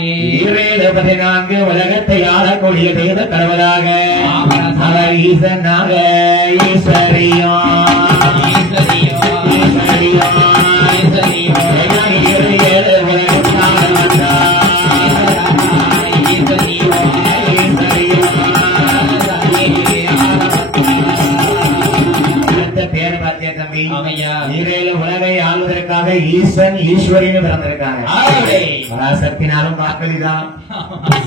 14 உலகத்தை ஆளக்கூடிய தெய்வ கடவுளாக அவர் ஈசனாக ஈஸ்வரியா உலகை ஆளுவதற்காக ஈசன் ஈஸ்வரின்னு பிறந்திருக்காங்க. பராசக்தினாலும் வாக்களிதான்,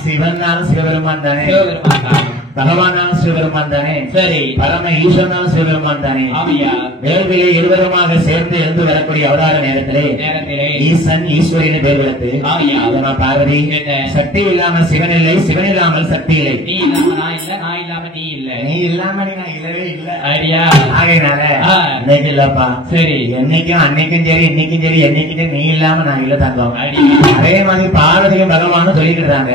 சிவன்னாலும் சிவபெருமான் தானே, பகவானாலும் சிவபெருமான் தானே, சரி பரம ஈஸ்வரனாலும் சிவபெருமான் தானே. வேள்வியை இருவருமாக சேர்ந்து எழுந்து வரக்கூடிய அவதார நேரத்திலே ஈசன் ஈஸ்வரின்னு பேர் எடுத்து பார்வதி சக்தி இல்லாமல் சிவன் இல்லை, சிவன் இல்லாமல் சக்தி இல்லை, நீ இல்லாம நான் இல்ல, நான் இல்லாம நீ இல்ல, நீ இல்லாம நீ நான் இல்லவே இல்ல. ஆகையினால இன்னைக்கு இல்லப்பா, சரி என்னைக்கும் அன்னைக்கும் சரி இன்னைக்கும் சரி என்னைக்கும் சரி நீ இல்லாம நான் இல்ல தங்கம். அதே மாதிரி பார்வதியும் பகவானும் சொல்லிக்கிறாங்க,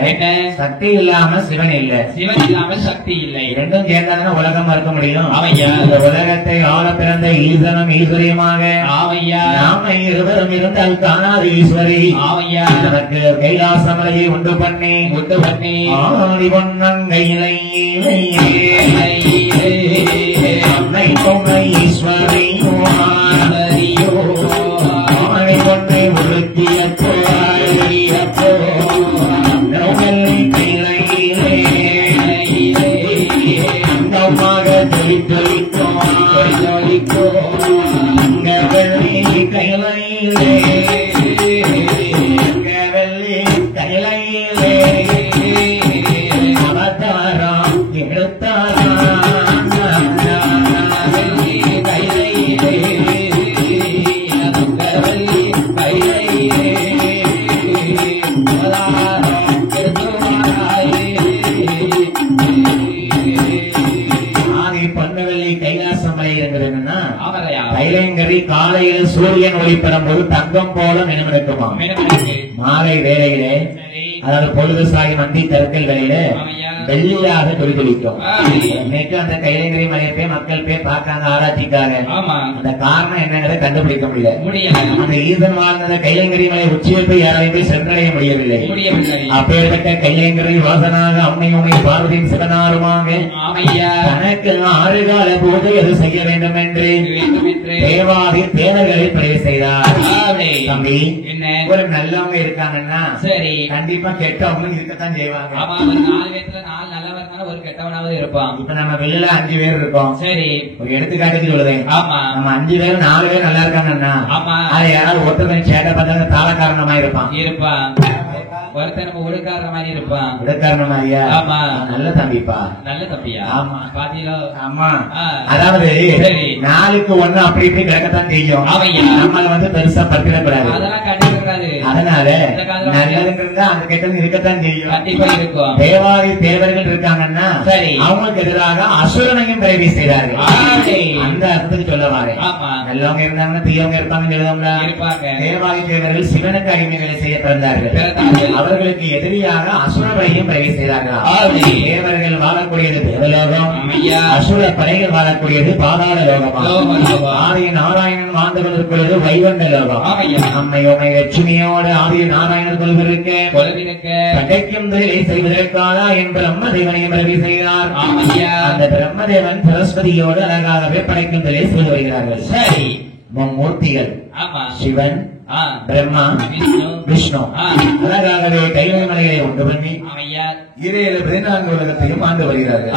சக்தி இல்லாம சிவன் இல்ல, சிவன் இல்லாம சக்தி இல்லை, இரண்டும் சேர்ந்தாலும் உலகம் இருக்க முடியும். இந்த உலகத்தை ஆள பிறந்த ஈசனும் ஈஸ்வரியுமாக நாம இருவரும் இருந்தால் காணாது ஈஸ்வரி நமக்கு கைலாசமலையை உண்டு பண்ணி ஆதி பொன்னங்கையிலை அன்னை பொன்னை ஈஸ்வரியோ ஆணை பொன்னை உருக்கிய காலையில் சூரியன் ஒளி பெறும்போது தங்கம் போல மினுமினுக்குமா, மாலை வேளையிலே அதாவது பொழுது சாகி மந்தி தற்கல் வேளையிலே வெள்ளியாக தொழிலிக்கும். இன்னைக்கு அந்த கைலங்கிரி மலையை போய் மக்கள் போய் பார்க்காங்க, ஆராய்ச்சிக்காக. அந்த காரணம் என்னங்கிறத கண்டுபிடிக்க முடியல. அந்த ஈசன் வாழ்ந்த கைலங்கிரி மலை உச்சியில் போய் யாரையும் போய் சென்றடைய முடியவில்லை. அப்பேற்பட்ட கைலங்கிரி வாசனாக அம்மையுமை பார்வதியும் சிவனாருமாக தனக்கு 6 கால பூஜை அது செய்ய வேண்டும் என்று தேவாதி தேவர்களை பதிவு செய்தார். தம்பி ஒரு நல்லவங்க இருக்காங்கன்னா சரி கண்டிப்பா கெட்டவங்களும் இருக்கத்தான் செய்வாங்க. ஒரு கெட்டவனாவது இருப்பான். இப்ப நம்ம வெளியில 5 பேர் இருக்கோம், சரி ஒரு எடுத்துக்காட்டுக்கு சொல்லுதேன். ஆமா நம்ம 5 பேர் 4 பேர் நல்லா இருக்காங்கன்னா அது யாராவது ஒருத்தர் சேட்டை பார்த்தா தாள காரணமா இருப்பான், ஒருத்தர் நம்ம உடுக்காரண மாதிரி இருப்பான், உடுக்காரண மாதிரியா? ஆமா நல்ல தம்பிப்பா, நல்ல தம்பியா? ஆமா பாத்தீங்களா? ஆமா அதாவது 4க்கு 1 அப்படி இப்படி கிடக்கத்தான் செய்யும். நம்மள பெருசா பத்திரக்கூடாது, அதெல்லாம் கண்டிப்பாது. அதனால நல்லதுங்கிறது அந்த கெட்டது இருக்கத்தான் செய்யும், கண்டிப்பா இருக்கும். தேவாதி தேவர்கள் இருக்காங்கன்னா சரி அவங்களுக்கு எதிராக அசுரனையும் பிறவி செய்தார்கள். அந்த அர்த்தத்துக்கு சொல்ல வாரேன். நல்லவங்க இருந்தாங்கன்னா தீயவங்க இருப்பாங்க. தேவாதி தேவர்கள் சிவனுக்கு அடிமைகளை செய்ய பிறந்தார்கள். அவர்களுக்கு எதிரியாக அசுரபடையும் பிறவி செய்தார்கள். தேவர்கள் வாழக்கூடியது தேவலோகம், அசுர படைகள் வாழக்கூடியது பாதாள லோகம். ஆதி நாராயணன் வாழ்ந்து கொண்டிருக்கிறது வைகுண்ட லோகம். அம்மையோமை லட்சுமியோடு ஆதி நாராயணர் கொள்வதற்கு கிடைக்கும் தொழிலை செய்வதற்காக என் பிரம்மதேவனையும் பிறவி செய்கிறார். அந்த பிரம்மதேவன் சரஸ்வதியோடு அழகாகவே படைக்கும் தொழிலை செய்து வருகிறார்கள். சரி மூர்த்திகள் சிவன் பிரம்மா விஷ்ணு அழகாகவே கைலை மலைகளை உண்டு பண்ணி 14 உலகத்தையும் ஆண்டு வருகிறார்கள்.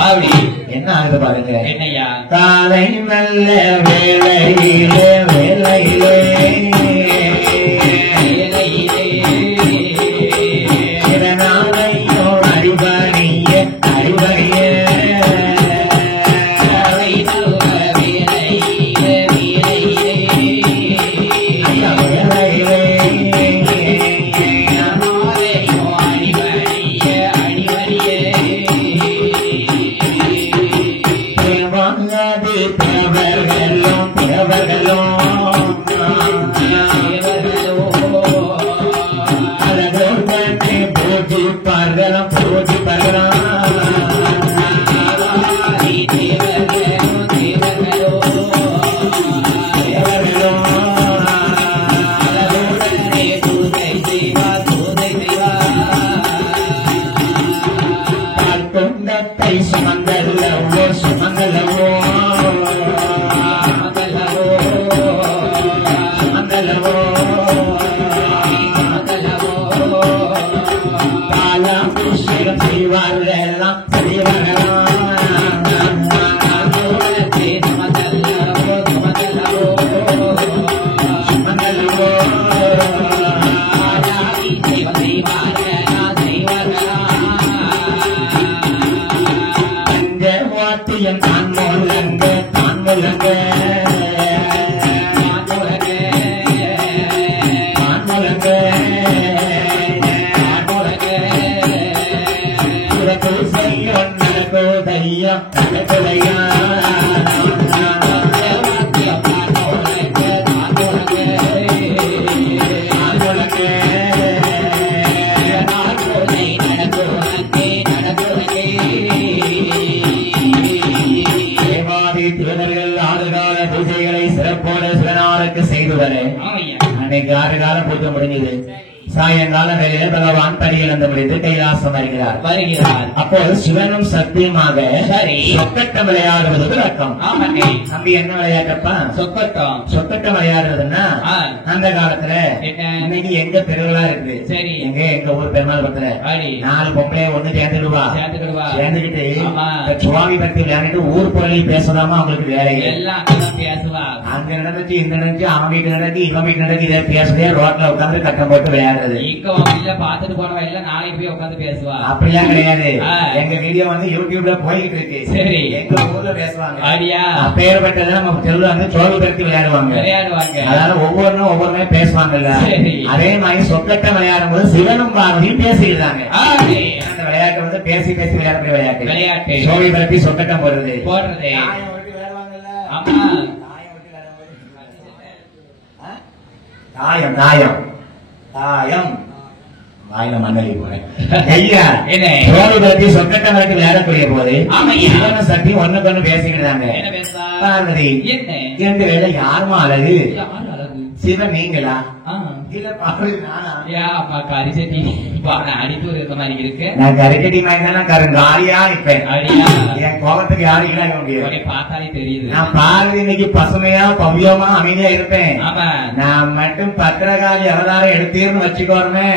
என்ன ஆகுது பாருங்க, என்னையா காலை நல்ல வேளையிலே வேளையிலே அடிபணிய அடிபணிய செய்வார்கள் செய்வார்களாம் அன்னைக்கு 6 காலம் பூஜை முடிஞ்சது. சாயங்காலம் வேலையில பகவான் படியில் வந்து முடிந்து கைலாசம் வருகிறார். அப்போது சிவனும் சக்தியுமாக சொக்கட்டம் விளையாடுவது வழக்கம். தம்பி என்ன விளையாட்டப்பா? சொக்கட்டம். சொக்கட்டம் விளையாடுறதுன்னா அந்த காலத்துல இன்னைக்கு எங்க பெருவிழா இருக்கு, சரி எங்க எங்க ஊர் பெருமாள் பத்திர 4 பொம்பளை ஒண்ணு சேர்ந்துக்கிட்டு சுவாமி பத்தி விளையாடிட்டு ஊர் பொருளில் பேசலாமா அவங்களுக்கு வேலை எல்லாம் பேசுவா. அங்க நடந்துச்சு இங்க நடந்துச்சு அவன் வீட்டு நடக்கு இவன் வீட்டு நடக்கு இதை பேசுறதே ரோட்ல உட்காந்து கட்டம் போட்டு விளையாடுறது. பாத்துட்டு போனவன் எல்லாம் நாளைக்கு போய் உட்காந்து பேசுவா. அப்படிலாம் கிடையாது. எங்க வீடியோ வந்து யூடியூப்ல போயிட்டு இருக்கு. சரி எங்க ஊர்ல பேசுவாங்க. பேர்பட்டதை நம்ம தெருவில் வந்து சோழ பருத்தி விளையாடுவாங்க. அதனால ஒவ்வொன்றும் ஒவ்வொருமே பேசுவாங்கல்ல. அதே மாதிரி சொக்கட்டம் விளையாடும் போது சிவனும் பார்வதியும் பேசிக்கிறாங்க. அந்த விளையாட்டு வந்து பேசி பேசி விளையாடுற விளையாட்டு. சோழ பருத்தி சொக்கட்டம் போடுறது. தாயம் தாயம் தாயம் வாயில மண்டலி போறேன் ஐயா. சோழபுரத்தி சொக்கட்டம் வரைக்கும் விளையாடக்கூடிய போது சக்தி ஒண்ணுக்கு ஒண்ணு பேசிக்கிறாங்க. பார்வதி 2 வேலை யாருமா அழகு? சிவன் நீங்களா? நான் கரிக்கட்டி மாதிரி கருங்காலியா இருப்பேன். என் கோபத்துக்கு யாரும் பார்த்தாலே தெரியுது. நான் பார்வதி இன்னைக்கு பசுமையா பவ்யமா அமைதியா இருப்பேன். நான் மட்டும் பத்திரகாளி அவதாரம் எடுத்தீர்னு வச்சுக்கோருமே.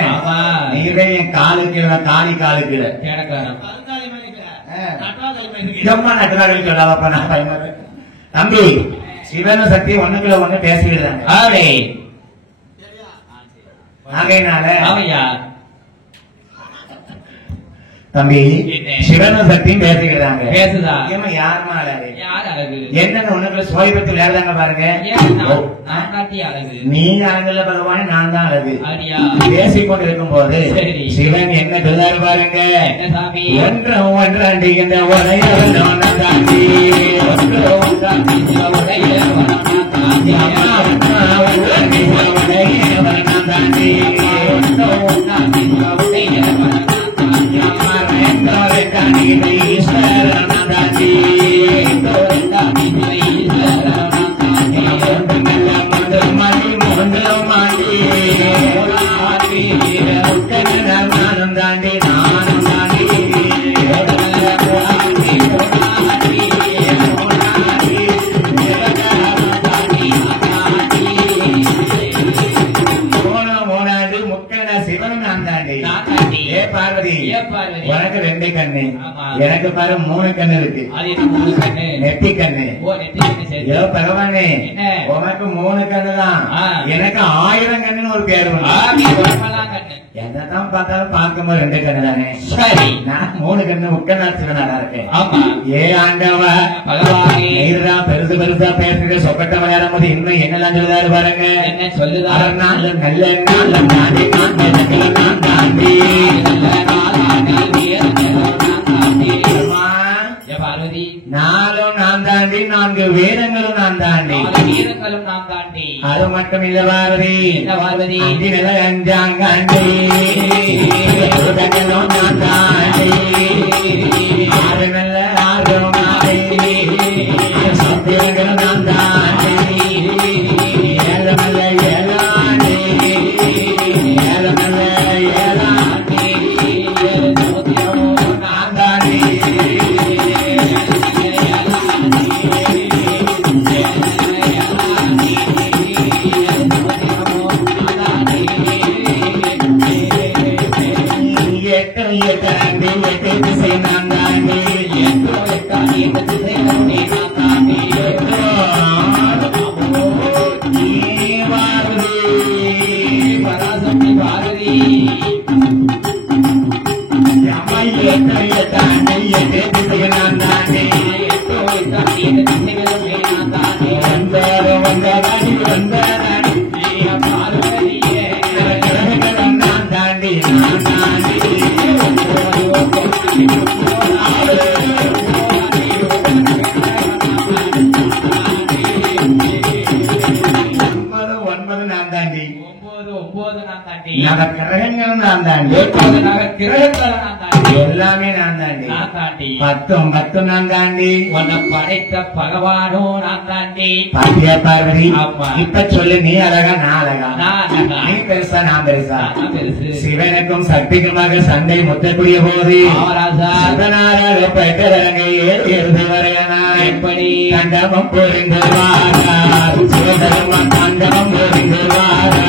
நீங்க என் காலுக்கு காலி காலுக்கு தம்பி சிவன சக்தி ஒண்ணுக்குள்ள ஒண்ணு பேசிக்கிறாங்க. தம்பி சிவன சக்தியும் பேசிக்கிறாங்க. பேசுதா யாருமா அழகு? என்னன்னு ஒண்ணுக்குள்ள சோழி பத்தி விளையாடுறாங்க பாருங்க. நீ அழகுல பகவான் நான் தான் அழகு. பேசிக்கொண்டு இருக்கும் போது சிவன் என்ன சொல்றாரு பாருங்க. ஒன்றாண்டி இந்த உடையவன் தாண்டி உனக்கு 2 கண்ணு, எனக்கு பாரு 3 கண்ணு இருக்கு. நெத்தி கண்ணு. பகவானே உனக்கு 3 கண்ணு தான், எனக்கு 1000 கண்ணுன்னு ஒரு பேர். என்னதான் பார்த்தாலும் பார்க்கும்போது 2 கண்ணு தானே. சரி நான் 3 கண்ணு முக்கநாச்சு நல்லா இருக்கேன். ஏ ஆண்டவா பகவானே பெருசு பெருசா பேசுற சொக்கட்ட விளையாடும் போது இன்னும் என்னெல்லாம் சொல்லுதாரு பாருங்க. என்ன சொல்லுதாரு? நல்ல பார்வதி 4 நான் தாண்டி 4 வேதங்களும் நான் தாண்டி அது மட்டும் இல்ல பார்வதி. பார்வதி 5ஆங்காண்டி நான் தாண்டி 6 நல்ல 6 சத்தியங்களும் நான் தாண்டி 7 நல்ல 7 8 திசையும் நான் தாண்டி எட்டோ எட்டாண்டி எந்த திசைகளும் நீ நான் தாண்டி பராசக்தி பாரதி தாண்டி எட்டு திசையும் நான் தாண்டி எட்டோ எட்டாண்டி எந்த திசைகளும் நீ நான் தாண்டி வந்தாரும் வந்தாடி வந்தாடி பார்வதியே நான் தாண்டி நான் தாண்டி நவக்கிரகங்களும் நான் தாண்டி எல்லாமே நான் தாண்டி 10 நான் தாண்டி உன்னை படைத்த பகவானும் நான் தாண்டி பாத்தியா பார்வதி இப்ப சொல்லு நீ அழகா நான் அழகா நீ பெருசா நான் பெருசா சிவனுக்கும் சக்திக்குமாக சண்டை முத்தக்கூடிய போது சிவனாராக பெற்றவரங்கை ஏறு வரையனா எப்படி கண்டமும் புரிந்து வாரார் சிவதர்மம் கண்டமும் புரிந்து வாரார்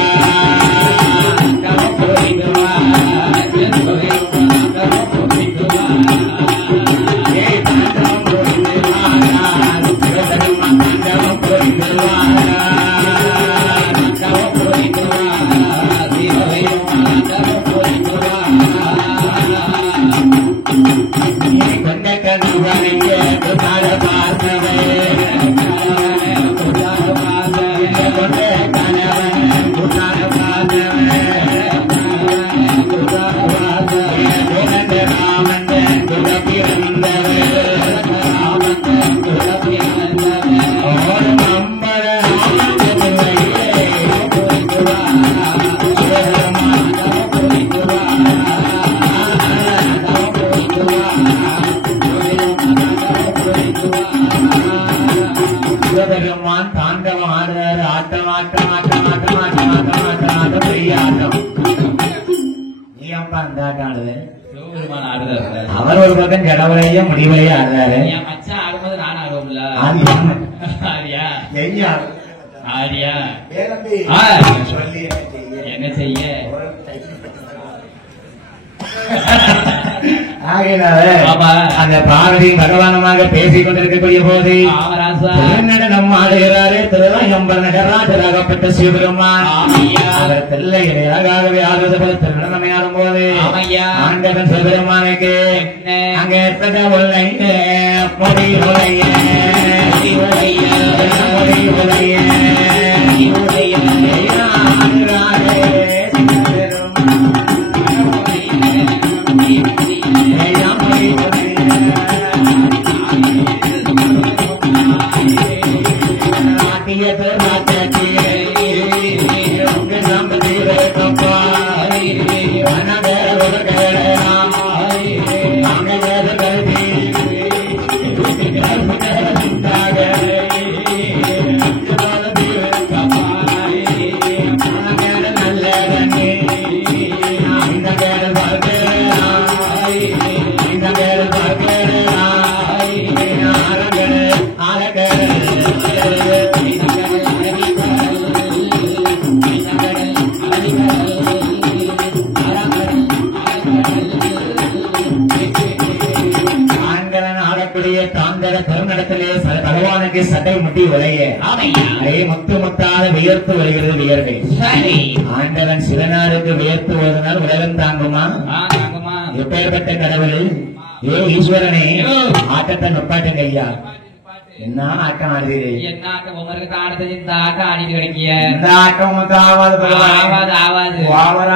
அவர் ஒரு பக்கம் கடவுளையே முடிவையே ஆடுறாரு ஆடும்போது நான் ஆடுவோம்ல என்ன செய்ய அந்த பார்வதி பகவானமாக பேசிக் கொண்டிருக்கக்கூடிய போது நடனம் ஆடுகிறாரு திருவாயம்பர் நடராஜராகப்பட்ட சிவபெருமான் அவர் தெல்லை அழகாகவே ஆடுவது போல திருநடனமே ஆடும் போது ஆண்டவன் சிவபெருமானுக்கு அங்கே பகவானுக்கு சட்டை முட்டி உடைய முத்து முத்தாக வியர்த்து வருகிறது வியர்வை ஆண்டவன் சிவனாருக்கு வியர்த்து வருவதால் உலகம் தாங்குமா எப்பேற்பட்ட கடவுள் ஏ ஈஸ்வரனே ஆட்டத்தை நொப்பாட்டுங்க ஐயா என்ன ஆட்டம் ஆடுது என்ன ஆட்டம் உங்களுக்கு ஆடுறது இந்த ஆட்டம் ஆடிட்டு கிடைக்கிய இந்த ஆட்டம் உங்களுக்கு ஆவாது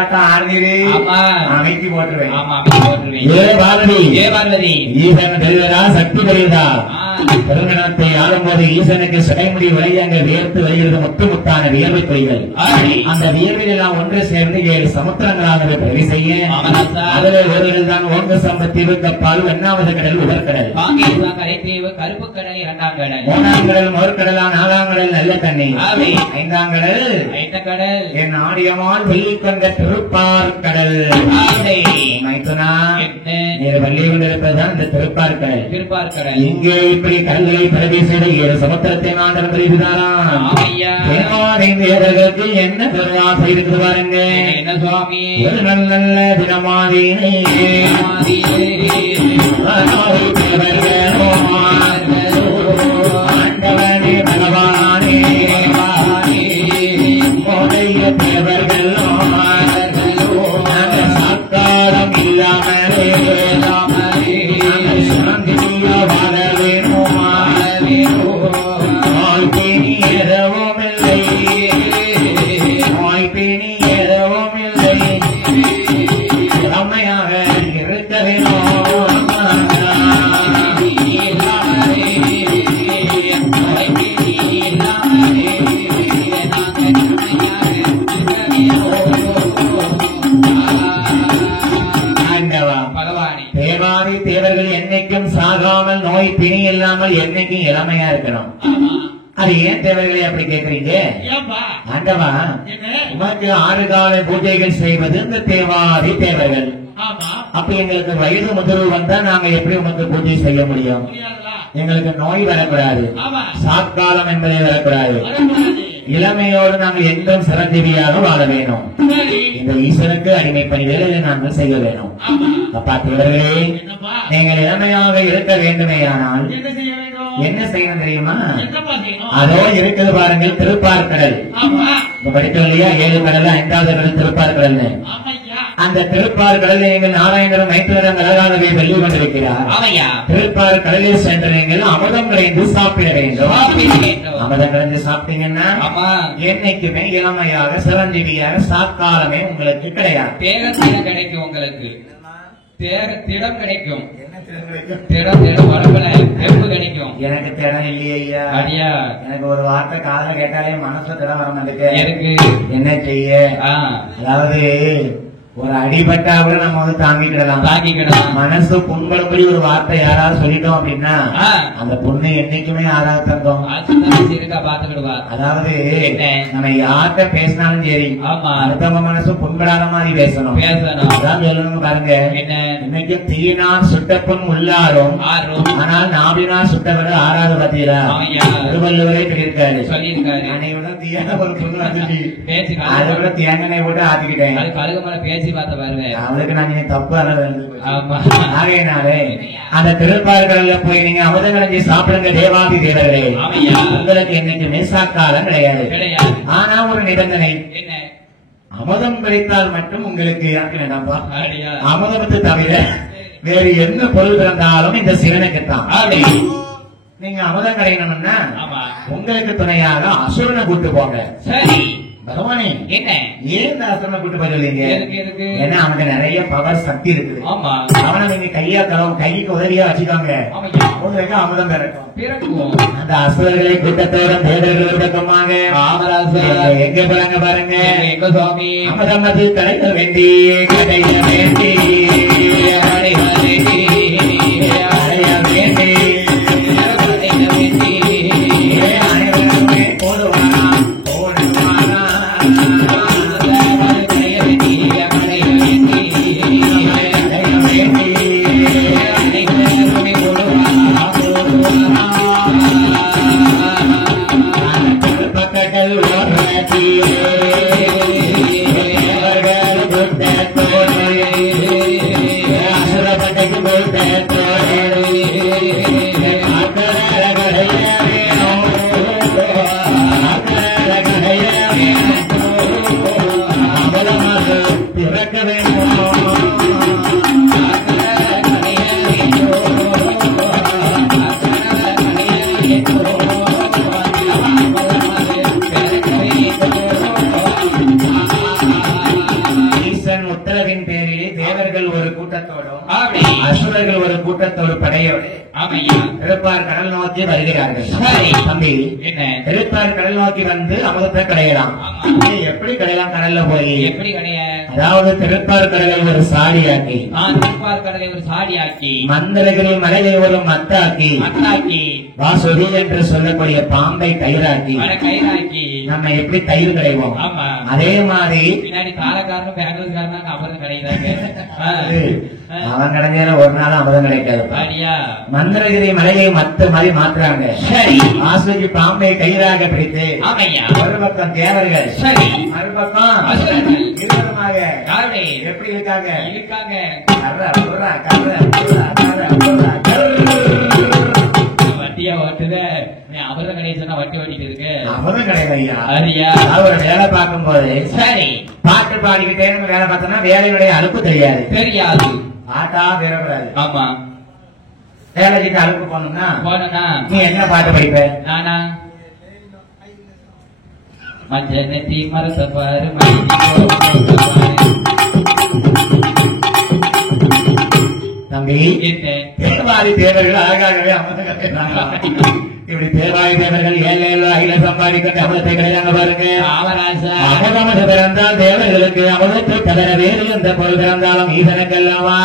ஆட்டம் ஆடுது அமைக்கி போட்டுருவேன் ஏ பார்வதி ஈசன் தெரிவதா சக்தி தெரியுதா திருமணத்தை ஆடும்போது ஈசனுக்கு சடைமுடி வழியாக வியர்த்து வருகிறது முத்து முத்தான வியர்வை பொய்கள் அந்த வியர்வில் எல்லாம் ஒன்று சேர்ந்து 7 சமுத்திரங்களாக பிரதி செய்ய அதுல ஒரு தான் ஓங்க சம்பத்தீவு கப்பால் 1வது கடல் உடற்கடல் கருப்பு கடல் 2ஆம் கடல் 3ஆம் கடல் மோர்கடலா 4ஆம் கடல் நல்ல தண்ணி 5ஆம் கடல் என் ஆடியமால் வெள்ளிக் கொண்ட திருப்பார் கடல் வள்ளி கொண்டிருப்பதுதான் இந்த திருப்பார் கடல் இங்கே இப்படி கடல்களை பிரதி செய்த 7 சமுத்திரத்தை ஆண்டவன் தெரிவித்தாராம் வேதர்களுக்கு என்ன பெருமாசை இருக்குது பாருங்க என்ன சுவாமி நல்ல தினமாதி தேவர்கள் என்னைக்கும் சாகாமல் நோய் பிணி இல்லாமல் என்னைக்கும் இளமையா இருக்கணும். அது ஏன் தேவர்களே அப்படி கேக்குறீங்க? ஆண்டவா, உமக்கு 6 கால பூஜைகள் செய்வது இந்த தேவாதி தேவர்கள். அப்ப எங்களுக்கு வயது முதிர்வு வந்தா நாங்க எப்படி உமக்கு பூஜை செய்ய முடியும்? எங்களுக்கு நோய் வரக்கூடாது, சாக்காலம் என்பதை வரக்கூடாது. இளமையோடு நாங்கள் என்றும் சிறந்தவியாக வாழ வேணும். இந்த ஈஸ்வரனுக்கு அடிமை பணி வேலையை நாங்கள் செய்ய வேணும். அப்பா தேவர்களே, நீங்கள் இளமையாக இருக்க வேண்டுமேயானால் என்ன செய்யணும் தெரியுமா? அதோ இருக்குது பாருங்கள், திருப்பார்கடல். படித்தோம் இல்லையா? 7 கடல், 5வது கடல் திருப்பார்கடல். அந்த திருப்பார் கடலில் நீங்கள் நாராயணரும் மைத்துவரம் அழகாகவே வெள்ளி கொண்டிருக்கிறார். திருப்பார் கடலில் சென்று நீங்கள் அமுதம் கலைந்து சாப்பிட வேண்டும். அமுதம் கலைந்து சாப்பிட்டீங்கன்னா என்னைக்குமே இளமையாக சிரஞ்சீவியாக சாக்காலமே உங்களுக்கு கிடையாது. கிடைக்கும், உங்களுக்கு திடம் கிடைக்கும். திடம் கிடைக்கும். எனக்கு திடம் இல்லையா? அடியா, எனக்கு ஒரு வார்த்தை காதல கேட்டாலே மனசுல திடம் வர மாட்டேங்குது. என்ன செய்ய? அதாவது ஒரு அடிபட்டா கூட நம்ம வந்து தாங்கிக்கிடலாம். மனசு புண்படும்படி ஒரு வார்த்தை யாராவது சொல்லிட்டோம் அப்படின்னா அந்த பொண்ணு என்னைக்குமே ஆறாவது தந்தோம். அதாவது நம்ம யார்கிட்ட பேசினாலும் சரி, அடுத்தவங்க மனசு புண்படாத மாதிரி பேசணும். அதான் சொல்லணும் பாருங்க, இன்னைக்கும் தீயினால் சுட்ட புண் உள்ளாரும் ஆனால் நாவினால் சுட்டவர்கள் ஆறாவது பார்த்தீங்களா? திருவள்ளுவரே சொல்லியிருக்காரு. அன்னையோட தீயான ஒரு பொண்ணு வந்துச்சு, அதை விட தேங்காய் போட்டு ஆத்திக்கிட்டேன். அவளுக்கு நான் தப்பு ஆகையினாலே அந்த திருப்பார்கள போய் நீங்க அமுதங்களைஞ்சி சாப்பிடுங்க தேவாதி தேவர்களே. உங்களுக்கு என்னைக்குமே சாக்காலம் கிடையாது. ஆனா ஒரு நிபந்தனை, அமுதம் கிடைத்தால் மட்டும் உங்களுக்கு வேண்டாம்பா. அமுதத்தை தவிர வேறு என்ன பொருள் பிறந்தாலும் இந்த சிவனுக்குத்தான். நீங்க அமுதம் கிடைக்கணும்னா உங்களுக்கு துணையாக அசுரனை கூட்டு போங்க. சரி பகவானே, என்ன ஏன் அசுரனை கூட்டு போயிருவீங்க? ஏன்னா அவனுக்கு நிறைய பவர் சக்தி இருக்குது. அவனை நீங்க கைக்கு உதவியா வச்சுக்காங்க, உங்களுக்கு அமுதம் பிறக்கும். அந்த அசுரர்களை கூட்டத்தோட தேவர்கள் பக்கமாக எங்க போறாங்க பாருங்க. எங்க சுவாமி அமுதம் அது கிடைக்க வேண்டி கிடைக்க வேண்டி அடைய வேண்டி அசுரர்கள் ஒரு கூட்டத்தோடு படையோடு திருப்பார் கடல் நோக்கி வருகிறார்கள். தம்பி, திருப்பார் கடல் நோக்கி வந்து அமுதத்தை கடையலாம். எப்படி கடையலாம்? கடல்ல போய் எப்படி கடைய? அதாவது திருப்பார் கடலை ஒரு சாடியாக்கி, திருப்பார் கடலை ஒரு சாடியாக்கி, மந்திரகிரி மலையை ஒரு மத்தாக்கி, வாசுதி என்று சொல்லக்கூடிய பாம்பை கயிறாக்கி, நம்ம எப்படி தயிர் கிடைவோம் அதே மாதிரி பின்னாடி தாரக்காரனும் பெங்களூர்காரனும் அமுதம் கிடைக்கிறாங்க. அவன் கிடைஞ்ச ஒரு நாள் அமுதம் கிடைக்காது. மந்திரகிரி மலையை மத்த மாதிரி மாத்துறாங்க. வாசுகி பாம்பை கயிறாக பிடித்து ஒரு பக்கம் தேவர்கள், மறுபக்கம் எப்படி இருக்காங்க? வட்டியா ஓட்டுத அமிர்தம் கிடையாது, வட்டி ஓட்டிட்டு இருக்கு. அமிர்தம் கிடையாது. அவர் வேலை பார்க்கும் போது சரி பாட்டு பாடிக்கிட்டே வேலை பார்த்தோம்னா வேலையுடைய அலுப்பு தெரியாது. பாட்டா தேரக்கூடாது. ஆமா. வேலைக்கு அழுப்பு போனா நீ என்ன பாட்டு படிப்ப? நானா மஞ்சள் நெத்தி மரத்த பாரு தம்பி. தேவாதி தேவர்கள் அழகாகவே அமர்ந்து இப்படி தேவாதி தேவர்கள் 7 அகில சம்பாதிக்க அமலத்தை கிடையாது பாருங்க. அமுதமது பிறந்தால் தேவர்களுக்கு அமுதத்தை தவிர வேறு எந்த பொருள் பிறந்தாலும் ஈசனுக்கு அல்லவா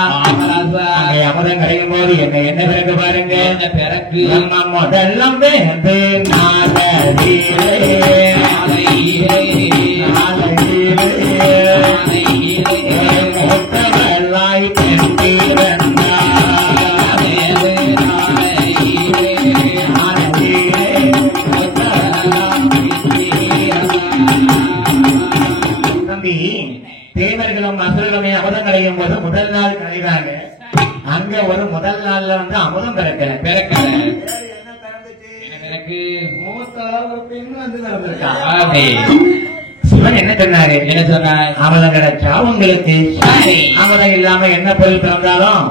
அமுதம் கிடைக்கும் போது என்ன பிறகு பாருங்க. பிறகு நம்ம முதல்லம் வேந்து தேவர்களும் அசுரர்களுமே அமுதம் கிடையும் போது முதல் நாள் கிடைக்கிறாங்க. அங்க ஒரு முதல் நாள்ல வந்து அமுதம் பிறக்கல. சிவன் என்ன சொன்னாரு? அமுதம் கிடைச்சா உங்களுக்கு, அமுதம் இல்லாம என்ன பொருள் பிறந்தாலும்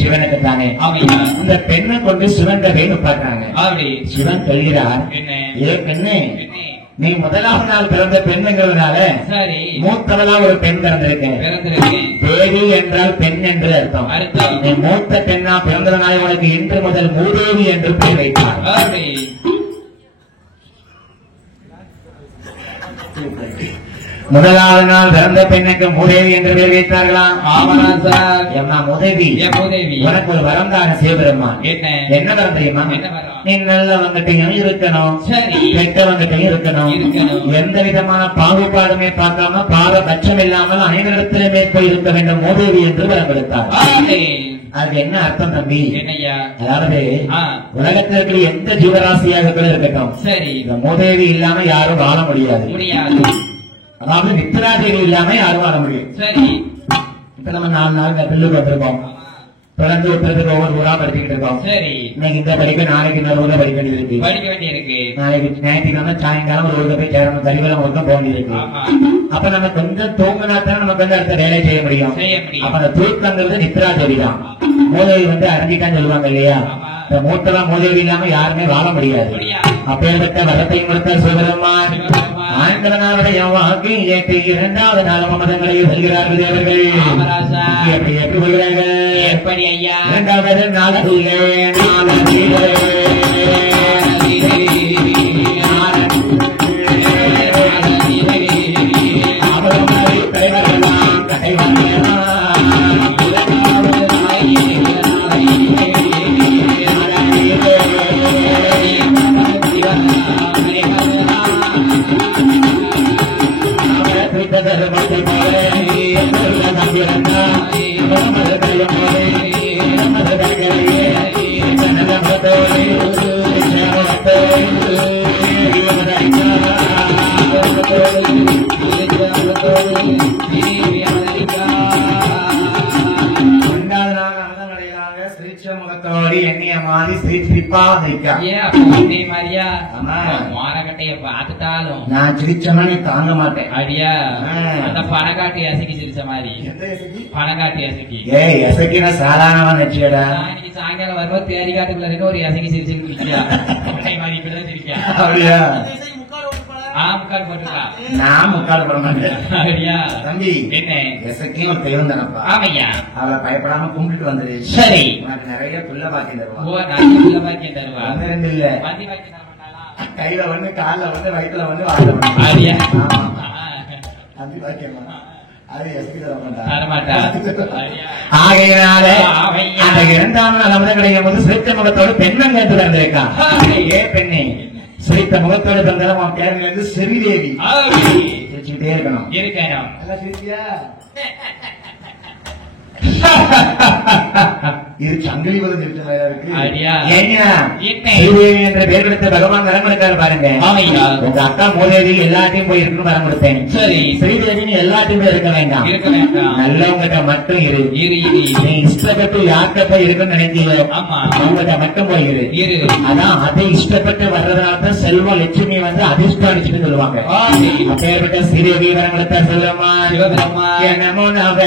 சிவனுக்கு தானே. இந்த பெண்ணை கொண்டு சிவன் போய் நிப்பாட்டாங்க. சிவன் சொல்கிறார், ஏ பெண்ணே, நீ முதலாவது நாள் பிறந்த பெண்ணுங்கிறதுனால மூத்தவளா ஒரு பெண் பிறந்திருக்கேன். தேவி என்றால் பெண் என்று அர்த்தம். நீ மூத்த பெண்ணா பிறந்ததுனால உனக்கு இன்று முதல் மூதேவி என்று பெயர் வைத்தார். முதலாவது நாள் பிறந்த பெண்ணுக்கு மூதேவி என்று பெயர் வைத்தார்களாம். எம்மா மூதேவி, உனக்கு ஒரு வரம் தான சிவபெருமான். என்ன வரம் தெரியுமா? நீ நல்லவங்கிட்டையும் இருக்கணும், கெட்டவங்கிட்டையும் இருக்கணும், எந்த விதமான பாகுபாடுமே பார்க்காம பாரபட்சம் இல்லாமல் அனைவரிடத்திலுமே போய் இருக்க வேண்டும் மூதேவி என்று வரம் கொடுத்தார். அது என்ன அர்த்தம் தம்பி? அதாவது உலகத்தில் இருக்கிற எந்த ஜீவராசியாக கூட இருக்கட்டும், இந்த மூதேவி இல்லாம யாரும் வாழ முடியாது. அதாவது நித்திராதேவி இல்லாம யாரும் வாழ முடியும். இப்ப நம்ம 4 நாள் பில்லுக்கு வந்திருக்கோம். தொடர்ந்து ஒருத்தருக்கு ஒவ்வொரு ஊரா படிச்சுக்கிட்டு இருக்கோம். இன்னைக்கு இந்த படிக்க, நாளைக்கு இன்னொரு ஊர்ல படிக்க வேண்டியிருக்கு. நாளைக்கு ஞாயிற்றுக்கிழமை சாயங்காலம் ஒரு ஊருக்கு போய் சேரணும், கரிவலம் ஊருக்கு போக வேண்டியிருக்கு. அப்ப நம்ம கொஞ்சம் தூங்கினாத்தான் நம்ம கொஞ்சம் அடுத்த வேலை செய்ய முடியும். அப்ப அந்த தூக்கங்கிறது நித்திராதேவி தான். மூதேவி வந்து அறிஞ்சிட்டான்னு சொல்லுவாங்க இல்லையா? இந்த மூத்தெல்லாம் மூதேவி இல்லாம யாருமே வாழ முடியாது. அப்பேற்பட்ட வரத்தையும் கொடுத்த சிவபெருமான் ஆண்டவனாருடைய வாக்கு ஏற்று 2வது நாள் மதங்களை சொல்கிறார்கள் தேவர்கள். எப்படி சொல்கிறார்கள்? எப்படி ஐயா? 2வது நாள் முகத்தோடு எண்ணிய மாதிரி சிரிப்பா பார்த்துட்டாலும் நான் சிரிச்சோம்னா நீ தாங்க மாட்டேன். அடியா அந்த பணக்காட்டி அசைக்கு சிரிச்ச மாதிரி. பணக்காட்டி அசைக்கு எசைக்கு நான் சாதாரணமா நினைச்சேடா. இன்னைக்கு சாயங்காலம் வரும்போது தேரிகாட்டுக்குள்ள இருக்க ஒரு அசைக்கு சிரிச்சுன்னு சிரிக்கியா மாதிரி இப்படிதான் சிரிக்கா. அப்படியா? முக்கால் போட்டுக்கா. நான் முக்கால் போட மாட்டேன். தம்பி என்ன எசைக்கும் ஒரு தெய்வம் தானப்பா. ஆமையா, அவளை பயப்படாம கும்பிட்டு வந்துரு. சரி, உனக்கு நிறைய புள்ள பாக்கியம் தருவா. நிறைய புள்ள பாக்கியம் தருவா. 2 இல்ல, வண்டி பாக்கியம் தர மாட்டாளா? கையில வந்து, காலில் வந்து, வயிற்றுல வந்து வாழ தம்பி பாக்கியமா? ஆகையினால அந்த 2ஆம் நாள் அமுதம் கிடைக்கும் போது சிரித்த முகத்தோடு பெண்ணம் கேட்டு வந்திருக்கா. ஏ பெண்ணே, சிரித்த முகத்தோடு தந்தாலும் அவன் பேரில் இருந்து ஸ்ரீதேவி. சிரிச்சுட்டே இருக்கணும். நல்லா சிரிச்சியா? இது சங்கிலி போல இருக்கு. ஸ்ரீதேவி என்ற பெயர் கொடுத்த பகவான் வரம் கொடுத்தாரு பாருங்க. உங்க அக்கா மூதேவி எல்லாத்தையும் போய் இருக்குன்னு வரம் கொடுத்தேன். சரி, ஸ்ரீதேவி எல்லாத்தையும் இருக்க வேண்டாம், நல்லவங்கிட்ட மட்டும் இரு. நீ இஷ்டப்பட்டு யார்கிட்ட போய் இருக்குன்னு நினைக்கல, அவங்ககிட்ட மட்டும் போய் இரு. அதான் அதை இஷ்டப்பட்டு வர்றதுனால செல்வம் லட்சுமி வந்து அதிர்ஷ்டம் அடிச்சுட்டு சொல்லுவாங்க. அப்பேற்பட்ட ஸ்ரீதேவி வரம் கொடுத்தார். சொல்லுமா என்னமோ நான்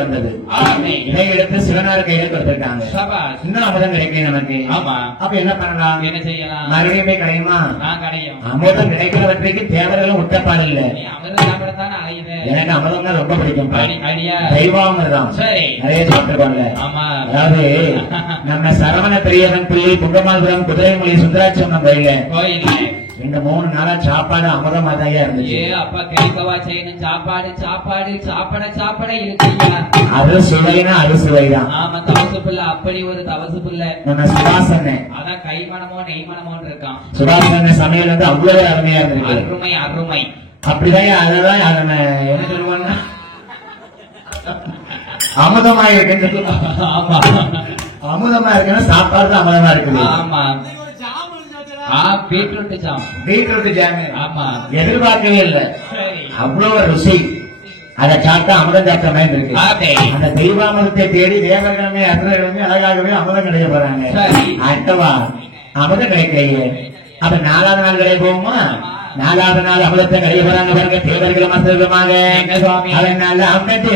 பிறந்தது. இதை எடுத்து சிவனார் கையில கொடுத்திருக்காங்க. இன்னும் அமுதம் கிடைக்கும் நமக்கு. அப்ப என்ன பண்ணலாம்? என்ன செய்யலாம்? மறுபடியும் போய் கிடைக்குமா? அமுதம் கிடைக்கிறவற்றைக்கு தேவர்களும் உட்டப்பாடு இல்ல. எனக்கு அமுதம் தான் ரொம்ப பிடிக்கும். தெய்வாமிர்தம் நிறைய சாப்பிட்டுக்கோங்க. அதாவது நம்ம சரவண பெரியவன் பிள்ளை புங்கமாபுரம் குதிரைமொழி சுந்தராட்சம்மன் கோயில இந்த 3 நாளா சாப்பாடு அமுதமா தான் இருந்துச்சு. அப்பா கேட்கவா செய்யணும்? சாப்பாடு சாப்பாடு சாப்பிட சாப்பிட இருக்கு. அது சுவைனா அது சுவைதான். ஆமா, தவசு பிள்ளை அப்படி ஒரு தவசு பிள்ளை. நம்ம சுபாசனை அதான் கை மனமோ நெய் மனமோன்னு இருக்கான். சுபாசனை சமையல் வந்து அவ்வளவு அருமையா இருந்திருக்கு. அருமை அருமை. அப்படிதான் அததான் நம்ம என்ன சொல்லுவோம்னா அமுதமா இருக்கு. ஆமா, அமுதமா இருக்குன்னா சாப்பாடு தான் அமுதமா இருக்குது. ஆமா, பீட்ரூட் ஜாம். Beetroot jam. ஆமா, எதிர்பார்க்கவே இல்லை. அவ்வளவு ருசி. அதை சாப்பிட்டா அமுதம் சாப்பிட்ட மாதிரி இருக்கு. அந்த தெய்வாமிரத்தை தேடி தேவர்களுமே அசுரர்களுமே அழகாகவே அமுதம் கிடைக்க போறாங்க. அடுத்தவா அமுதம் கிடைக்கலையே. அப்ப 4வது நாள் கிடைக்க போகுமா? 4வது நாள் அமுதத்தை கிடைக்க போறாங்க பாருங்க தேவர்களும் அசுரர்களுமாக. அதனால அமுதத்தை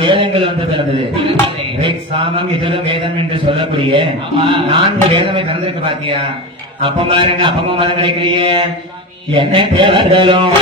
வேதங்கள் வந்து பிறந்தது. சாமம் இதழ் வேதம் என்று சொல்லக்கூடிய 4 வேதமே பிறந்திருக்கு பாத்தியா? அப்ப பாருங்க, அப்பமா மதம் கிடைக்கலையே. என்ன தேவர்களும்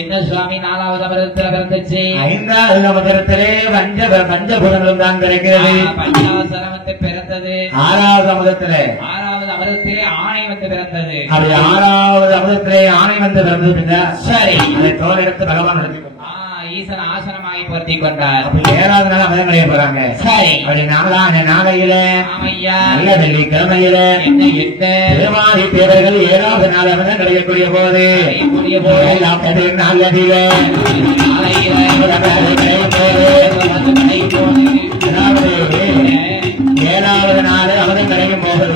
என்ன சுவாமி 4வது அமிர்தத்தில் பிறந்துச்சு. 5வது அமிர்தத்திலே பஞ்சபூதங்களும் தான் கிடைக்கிறது. பஞ்சாசரமத்தை பிறந்தது. 6வது அமிர்தத்திலே ஆணை வந்து பிறந்தது. அப்படி 6வது அமிர்தத்திலே ஆணை வந்து பிறந்தது. சரி, அதை தோல் எடுத்து பகவான் எடுத்து ஈசன் ஆசனமாகி பொருத்தி கொண்டார். 7வது நாள் அமிர்தம் கிடைக்க போறாங்க. சரி, அப்படி 4ஆம் நாளையில நல்ல வெள்ளிக்கிழமையில திருவாதி தேவர்கள் 7வது நாள் அமிர்தம் கிடைக்கக்கூடிய போது நல்லதில 7வது நாள் அமிர்தம் கிடைக்கும் போது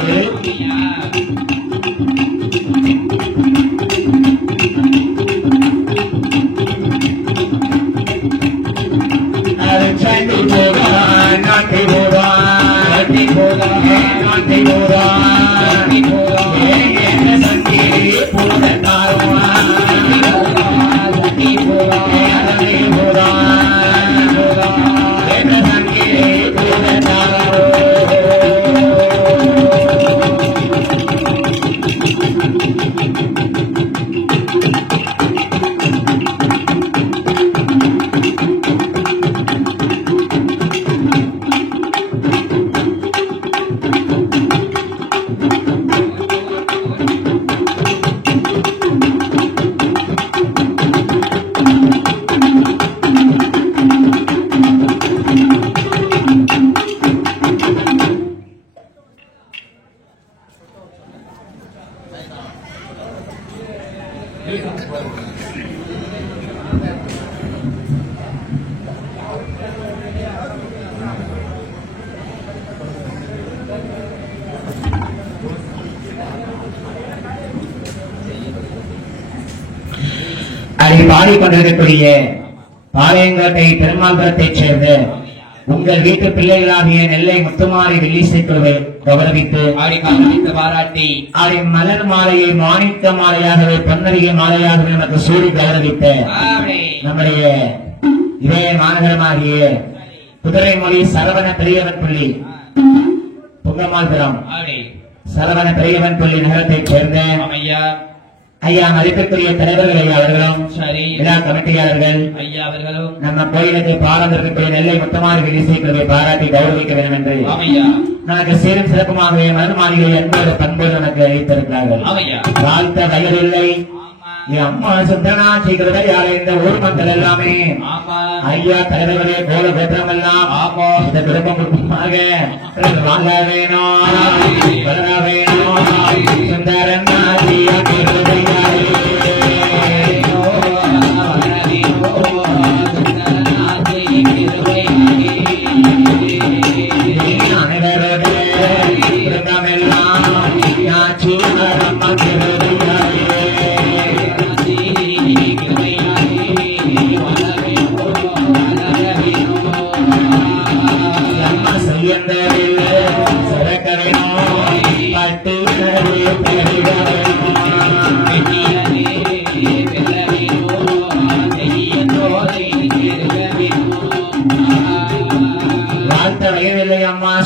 பாடிக்கொண்டிருக்கக்கூடிய பாளையங்கோட்டை பெருமாள்புரத்தைச் சேர்ந்த உங்கள் வீட்டு பிள்ளைகளாகிய நெல்லை முத்துமாரி வெள்ளிசைக்குழுவை கௌரவித்து பாராட்டி ஆடி மலர் மாலையை மாணிக்க மாலையாகவே பொன்னரிய மாலையாகவே நமக்கு சூடி கௌரவித்த நம்முடைய இதய மாநகரமாகிய குதிரைமொழி சரவண பெரியவன் பள்ளி புங்கமால்புரம் சரவண பெரியவன் பள்ளி நகரத்தைச் சேர்ந்த ஐயா மதிப்பிற்குரிய தலைவர்கள் ஐயா அவர்களும் சரி விழா கமிட்டியாளர்கள் ஐயா அவர்களும் நம்ம கோயிலுக்கு பாரம்பரிய நெல்லை முத்தமாறு விதிசைகளை பாராட்டி கௌரவிக்க வேண்டும் என்று நமக்கு சீரும் சிறப்புமாகவே மருமாளிகளை என்பது பண்போடு நமக்கு அளித்திருக்கிறார்கள். வாழ்த்த வயதில்லை அம்மா சுந்தரனாட்சி கிருபையால் இந்த ஊர் மக்கள் எல்லாமே ஐயா தலைவர்களே போல பேத்திரம் எல்லாம் இந்த குடும்பம் குடும்பமாக வாழ வேணும் வளர வேணும். சுந்தரனாட்சியா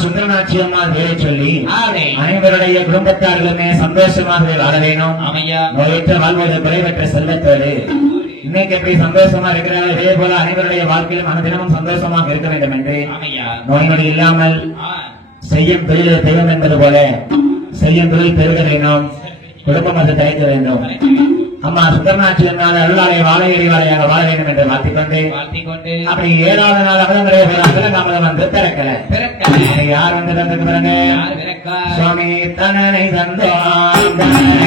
சுந்தரனாட்சி அம்மா பேரை சொல்லி அனைவருடைய குடும்பத்தார்களுமே சந்தோஷமாக வாழ வேணும். நோயற்ற வாழ்வது குறைவற்ற செல்லத்தோடு இன்னைக்கு எப்படி சந்தோஷமா இருக்கிறார்கள் இதே போல அனைவருடைய வாழ்க்கையிலும் அனுதினமும் சந்தோஷமாக இருக்க வேண்டும் என்று நோய் நொடி இல்லாமல் செய்யும் தொழில் தெய்வம் என்பது போல செய்யும் தொழில் பெருக வேண்டும். குடும்பம் அது தலைக்க வேண்டும். அம்மா சுந்தரனாட்சி என்னால் அருளாலை வாழையடி வாழையாக வாழ வேண்டும் என்று வாழ்த்திக்கொண்டு அப்படி 7வது நாள் அவதமுறை அகலகாமதம் வந்து திறக்கல யார் வந்து தந்தது பிறகு சுவாமி தனனை தந்தோம் தனனை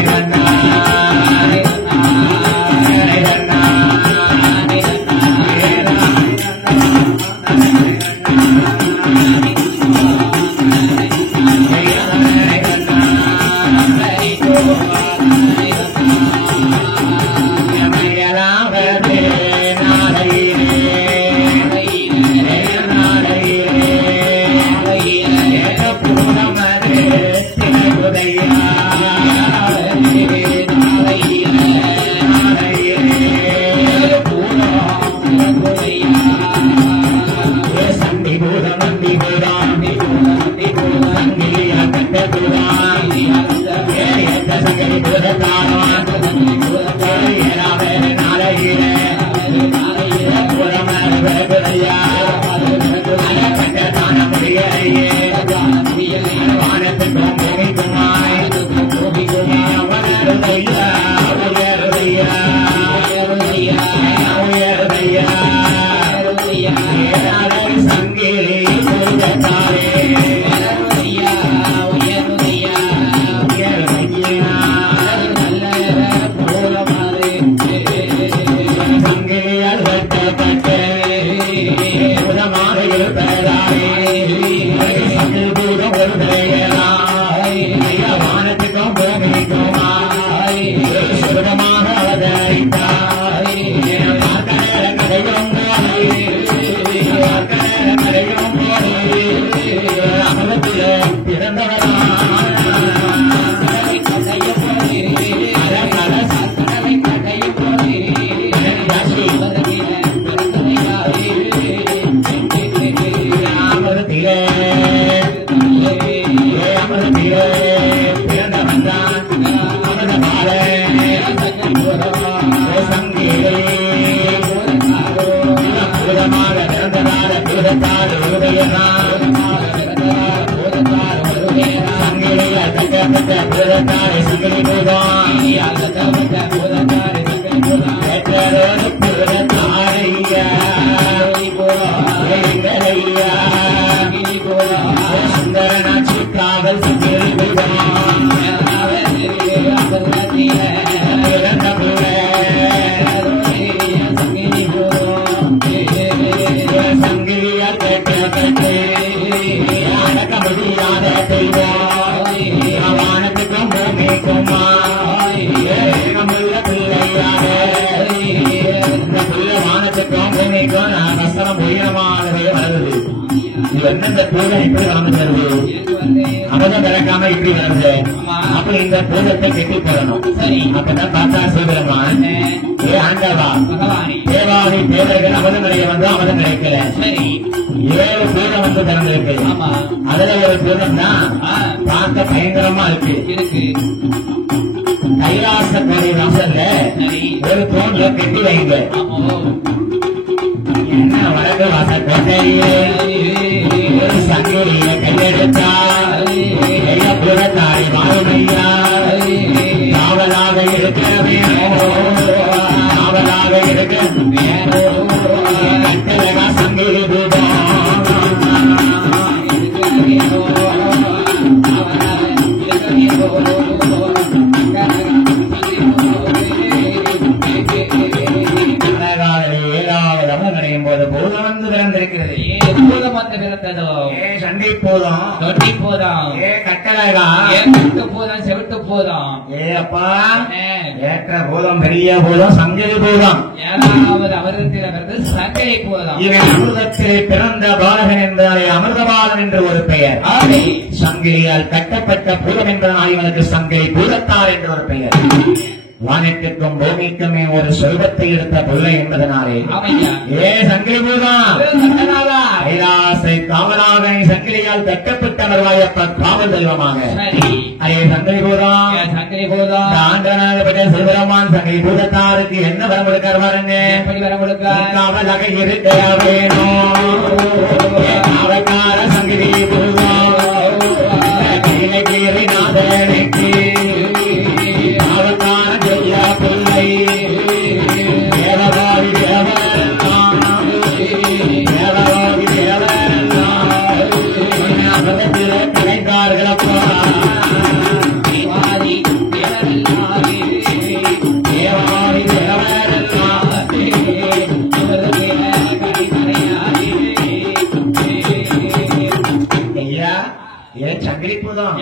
அபதம் திறக்காம இப்படி வருது. அப்ப இந்த பூதத்தை கெட்டி போடணும். அப்பதான் பார்த்தா சிவபெருமான் ஆண்டவா தேவாதி தேவர்கள் அபதம் கிடைக்க வந்து அபதம் கிடைக்கல. 7 பூதம் வந்து திறந்திருக்கு. அதுல ஒரு பூதம் தான் பார்க்க பயங்கரமா இருக்கு. கைலாசக்கரை வாசல்ல ஒரு தூண்ல கட்டி வைங்க. என்ன வடக்கு வாசல் கட்டையே ஒரு சங்கரியில கையெடுத்தா புறத்தாய் மாறுமையா காவலாக இருக்க வேணும், காவலாக இருக்க வேணும். கட்டழகா சங்கரி ரூபம் போது பூதம் வந்து பிறந்திருக்கிறது. பூதம் வந்து பிறந்ததோ சண்டை பூதம், தொட்டி பூதம், கட்டழகா கட்டு பூதம், செவிட்டு பூதம். அப்பா ஏற்ற பூதம், பெரிய பூதம், சங்கரி பூதம். ஏழாவது அவதத்திலிருந்து சங்கரி பூதம். இவன் அமிர்தத்திலே பிறந்த பாலகன் என்றாலே அமிர்தபாலன் என்று ஒரு பெயர். சங்கிலியால் கட்டப்பட்ட பூதம் என்பதனால் இவனுக்கு சங்கிலி பூதத்தார் என்று ஒரு பெயர். வானத்திற்கும் பூமிக்குமே ஒரு சொல்வத்தை எடுத்த பிள்ளை என்பதனாலே சங்கிலி பூதம் கைலாசை காவலாக சங்கிலியால் கட்டப்பட்ட வருவாயப்ப காவல் தெய்வமாக சங்கிலி பூதம். சங்கரி பூதம் ஆண்டனாகப்பட்ட சிவபெருமான் சங்கிலி பூதத்தாருக்கு என்ன வரம் கொடுக்கார் பாருங்க. எப்படி வரம் கொடுக்கார்? காவலாக இருக்க வேணும் அவகார சங்கிலி பூதம் நாதனுக்கு அவகார ஜெயா பிள்ளை தேவகாரி தேவரெல்லாம் தேவகாரி தேவரெல்லாம் கிடைத்தார்களப்பா. தேவாரி தேவரெல்லாம் தேவாரி தேவரெல்லாம் ஐயா சங்கிலி பூதம்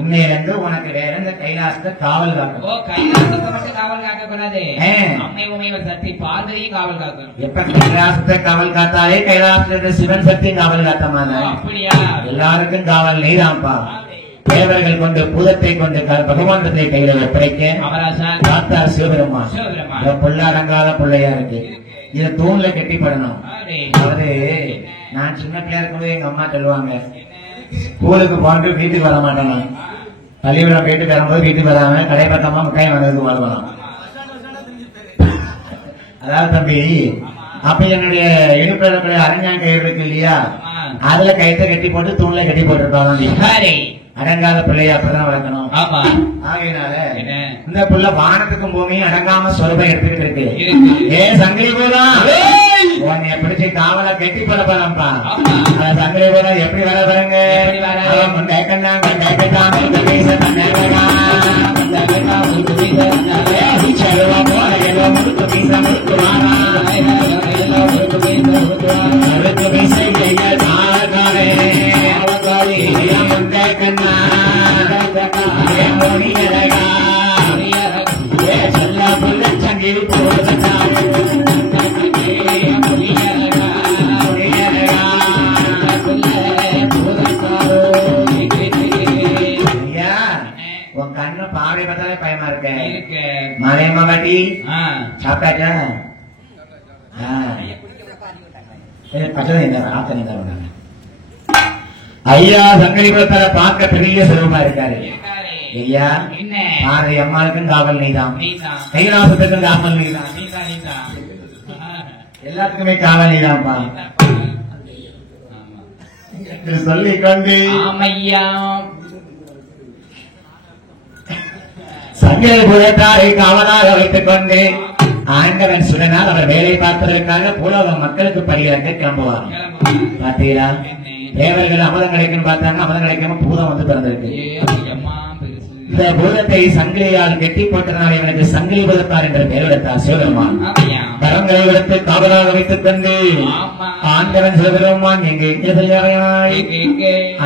இன்னையிலிருந்து உனக்கு வேற இந்த கைலாசத்தை காவல் காக்கணும். கைலாசத்தை மட்டும் காவல் காக்கக்கூடாது, அம்மை உமையோட சக்தி பார்வதியும் காவல் காக்கணும். எப்ப கைலாசத்தை காவல் காத்தாலே கைலாசத்தை சிவன் சக்தி காவல் காத்தமான அப்படியா? எல்லாருக்கும் காவல் நீதான்ப்பா. தேவர்கள் கொண்டு பூதத்தை கொண்டு பகவானத்தை கையில ஒப்படைக்க காத்தார் சிவபெருமான். புள்ள அடங்காத பிள்ளையா இருக்கு. இத தூண்ல கெட்டிப்படணும். அதாவது நான் சின்ன பிள்ளையா இருக்கும்போது எங்க அம்மா சொல்லுவாங்க, ஸ்கூலுக்கு போட்டு வீட்டுக்கு வர மாட்டேன், பள்ளிக்கூடம் போயிட்டு வரும்போது வீட்டுக்கு வராம கடை பக்கமா மிட்டாய் வாங்குறதுக்கு வாழ்வலாம். அதாவது தம்பி, அப்ப என்னுடைய இடுப்பில் அரஞ்சாங்க கயிறு இருக்கு இல்லையா, அதுல கயிற்ற கட்டி போட்டு தூண்ல கட்டி போட்டுருப்பாங்க. அடங்காத பிள்ளைய அப்படிதான் வளர்க்கணும். ஆகையினால இந்த புள்ள வானத்துக்கும் பூமியும் அடங்காம சொருபை எடுத்துக்கிட்டு இருக்கு. சங்கிலி பூதம் உன்னைய பிடிச்சி காவல கெட்டி போட போறப்பா. சங்கிலி பூதம் எப்படி வர பாருங்க. உன் கண்ணு பாவை பார்த்தாலே பயமா இருக்க. மலையம்மா பாட்டி சாப்பிட்டாச்சா? ஐயா சங்கரி புரத்தார பார்க்க பெரிய சிரமமா இருக்காரு. ஐயா பாரதி அம்மாளுக்கும் காவல் நீதான், கைலாசத்துக்கும் காவல் நீதான், எல்லாத்துக்குமே காவல் நீதான்ப்பா சொல்லிக் கொண்டு சங்கரி புரத்தாரை காவலாக வைத்துக் கொண்டு ஆண்டவன் சுடனால் அவர் வேலை பார்ப்பதற்காக பூலோக மக்களுக்கு பரிகாரத்தை கிளம்புவார். பாத்தீங்களா, தேவர்கள் அமதம் கிடைக்கும் பார்த்தாங்க, அமதம் கிடைக்காம பூதம் வந்து பிறந்திருக்கு. இந்த பூதத்தை சங்கிலியால் கெட்டி போட்டதனால் இவனுக்கு சங்கிலி பூதத்தார் என்ற பெயர் எடுத்தார் சிவபெருமான். கரங்களை எடுத்து காவலாக வைத்துக் கொண்டு ஆண்டவன் சிவபெருமான் எங்கே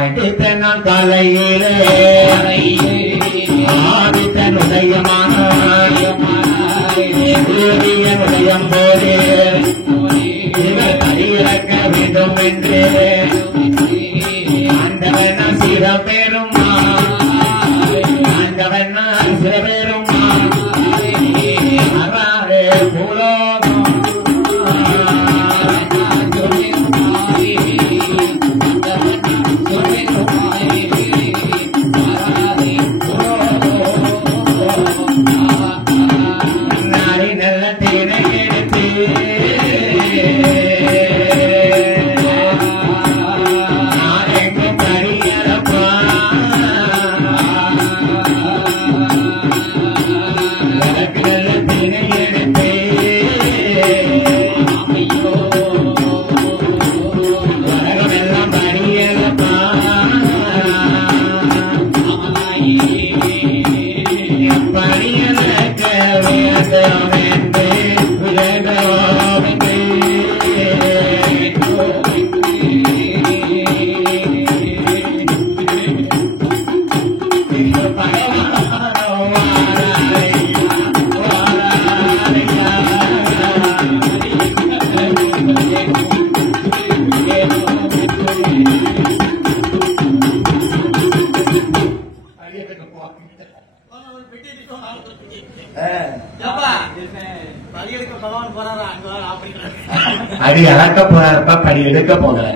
அடித்த நாள் காலையிலே ஆதித்தன் உதயமான உதயம் போதே இவர் பரியிறக்க வேண்டும் என்று ஆண்டவன் சிறப்பேரும் ஆண்டவன் சிறப்பேரும் அறாரே பூலோகம் அடி அளக்க போறாருப்பா, படி எடுக்க போகல.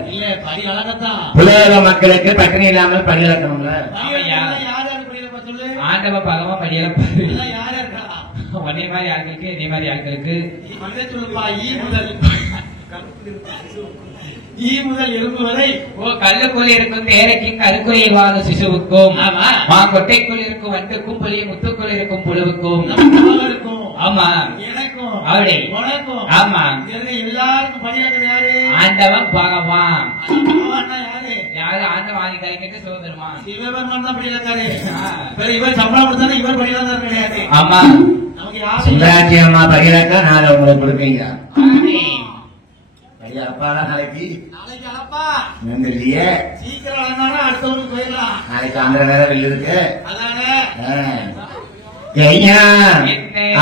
புலக மக்களுக்கு பட்டினி இல்லாமல் படி இழக்கணும்ல. ஆண்டவ பகவான் படியலப்பாரு. ஒன்னே மாதிரி ஆட்களுக்கு இதே மாதிரி ஆட்களுக்கு முதல் எறும்பு வரை கல்லுக்குள் இருக்கும் தேரைக்கும் கருக்குள் இயல்பாத சிசுவுக்கும் கொட்டைக்குள் இருக்கும் வண்டுக்கும் புலியும் முத்துக்குள் இருக்கும் புழுவுக்கும் ஆமா எனக்கும் அவளை உனக்கும் ஆமா எல்லாருக்கும் பணியாளர் யாரு? ஆண்டவன் பகவான். யாரு? ஆண்டவன் ஆதி கைக்கிட்டு சிவபெருமான். சிவபெருமான் தான் படியாக்காரு. இவர் சம்பளம் கொடுத்தாலும் இவர் படியாதான் கிடையாது. ஆமா சுந்தராட்சி அம்மா பரியாக்கா நான் உங்களுக்கு கொடுப்பீங்க. அப்பாதான் நாளைக்கு இல்லையே, சீக்கிரம் அடுத்தவங்களுக்கு போயிடலாம். நாளைக்கு ஆந்திர நேரம் வெளில இருக்கு.